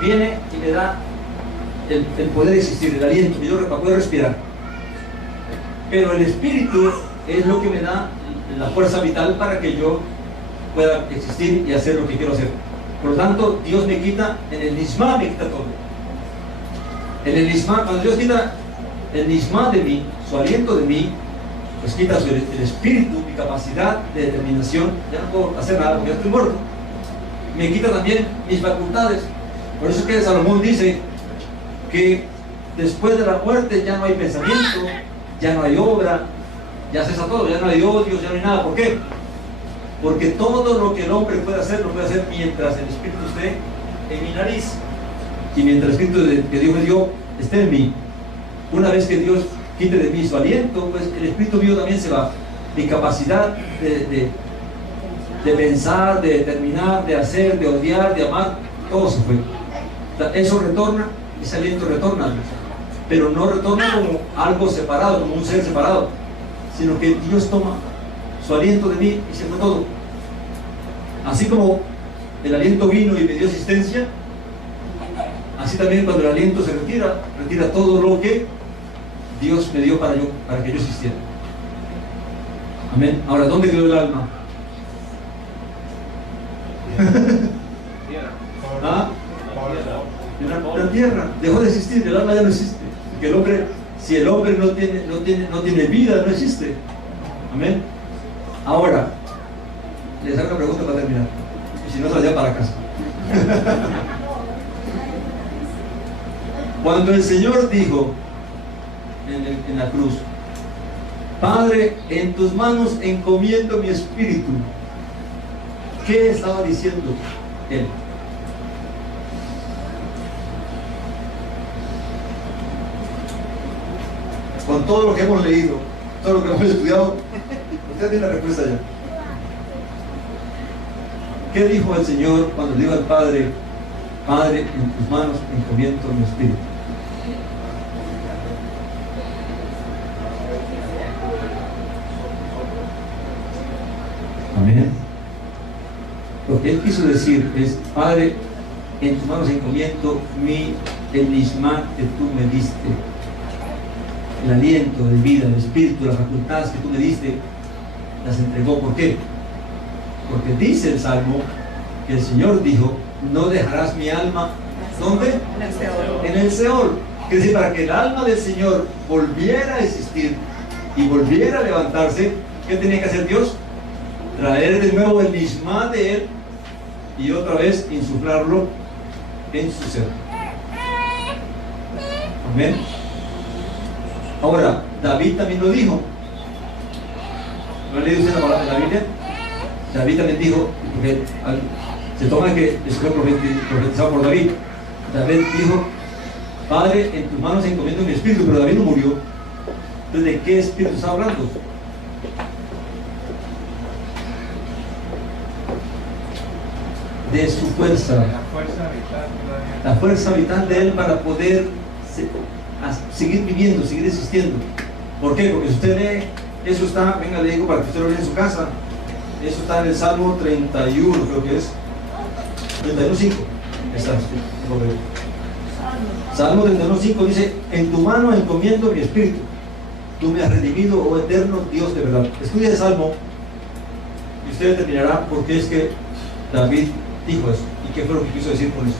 viene y me da el poder existir, el aliento, que yo para poder respirar. Pero el espíritu es lo que me da la fuerza vital para que yo pueda existir y hacer lo que quiero hacer. Por lo tanto, Dios me quita, en el Nishma me quita todo. En el Nishma, cuando Dios quita el Nishma de mí, su aliento de mí, pues quita el espíritu, mi capacidad de determinación, ya no puedo hacer nada porque ya estoy muerto. Me quita también mis facultades. Por eso es que Salomón dice que después de la muerte ya no hay pensamiento, ya no hay obra, ya cesa todo, ya no hay odio, ya no hay nada. ¿Por qué? Porque todo lo que el hombre puede hacer, lo puede hacer mientras el espíritu esté en mi nariz y mientras el espíritu que Dios me dio esté en mí. Una vez que Dios quite de mí su aliento, pues el espíritu mío también se va. Mi capacidad de pensar, de determinar, de hacer, de odiar, de amar, todo se fue. O sea, eso retorna, ese aliento retorna a Dios, pero no retorna como algo separado, como un ser separado, sino que Dios toma su aliento de mí y se fue todo. Así como el aliento vino y me dio existencia, Así también cuando el aliento se retira, retira todo lo que Dios me dio para que yo existiera. Amén. Ahora, ¿dónde quedó el alma? ¿Ah? En la tierra. Dejó de existir, el alma ya no existe. Porque el hombre, si el hombre no tiene vida, no existe. Amén. Ahora, les hago una pregunta para terminar. Y si no, se la lleva para casa. Cuando el Señor dijo en la cruz: Padre, en tus manos encomiendo mi espíritu, ¿qué estaba diciendo Él? Con todo lo que hemos leído, todo lo que hemos estudiado, usted tiene la respuesta ya. ¿Qué dijo el Señor cuando dijo al Padre: Padre, en tus manos encomiendo mi espíritu? Amén. Lo que Él quiso decir es: Padre, en tus manos encomiendo el nishmat que tú me diste, el aliento de vida, el espíritu, las facultades que tú me diste, las entregó. ¿Por qué? Porque dice el Salmo que el Señor dijo: no dejarás mi alma, ¿dónde? En el Seol. Es decir, para que el alma del Señor volviera a existir y volviera a levantarse, ¿qué tenía que hacer Dios? Traer de nuevo el nishmat de Él y otra vez insuflarlo en su ser. Amén. Ahora, David también lo dijo. ¿No ha leído usted la palabra de la Biblia? David también dijo, porque se toma que fue profetizado por David. David dijo: Padre, en tus manos encomiendo mi espíritu. Pero David no murió. Entonces, ¿de qué espíritu está hablando? De su fuerza. La fuerza vital de Él para poder seguir viviendo, seguir existiendo. ¿Por qué? Porque si usted lee, eso está, venga, le digo para que usted lo lea en su casa. Eso está en el Salmo 31, creo que es 31.5. Está, Salmo 31.5 dice: en tu mano encomiendo mi espíritu, tú me has redimido, oh eterno Dios de verdad. Estudia el Salmo y usted determinará por qué es que David dijo eso y qué fue lo que quiso decir con eso.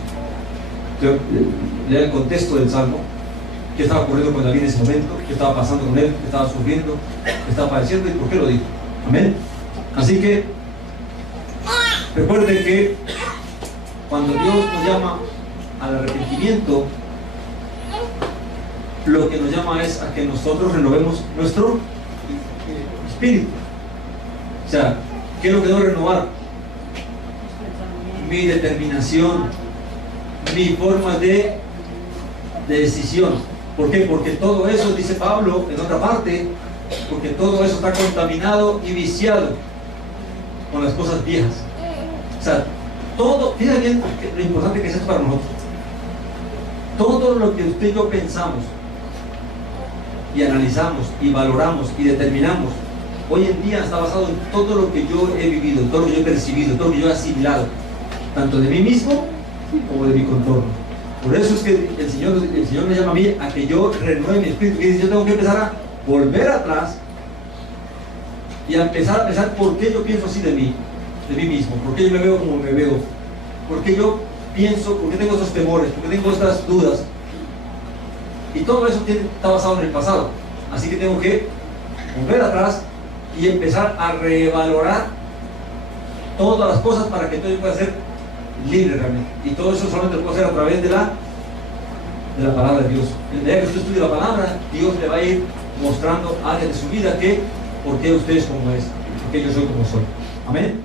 Lea el contexto del Salmo, qué estaba ocurriendo con David en ese momento, qué estaba pasando con él, qué estaba sufriendo, qué estaba padeciendo y por qué lo dijo. Amén. Así que recuerden que cuando Dios nos llama al arrepentimiento, lo que nos llama es a que nosotros renovemos nuestro espíritu. O sea, ¿qué es lo que debo renovar? Mi determinación, mi forma de decisión. ¿Por qué? Porque todo eso, dice Pablo en otra parte, porque todo eso está contaminado y viciado con las cosas viejas. O sea, todo, fíjate bien lo importante que es esto para nosotros. Todo lo que usted y yo pensamos y analizamos y valoramos y determinamos, hoy en día está basado en todo lo que yo he vivido, todo lo que yo he percibido, todo lo que yo he asimilado, tanto de mí mismo como de mi contorno. Por eso es que el Señor me llama a mí a que yo renueve mi espíritu. Y dice: yo tengo que empezar a volver atrás y a empezar a pensar por qué yo pienso así de mí mismo, por qué yo me veo como me veo, por qué yo pienso, por qué tengo esos temores, por qué tengo estas dudas. Y todo eso está basado en el pasado. Así que tengo que volver atrás y empezar a revalorar todas las cosas para que entonces pueda ser libre realmente. Y todo eso solamente lo puedo hacer a través de la palabra de Dios. En el día que usted estudie la palabra, Dios le va a ir mostrando áreas de su vida que por qué usted es como es, por qué yo soy como soy. Amén.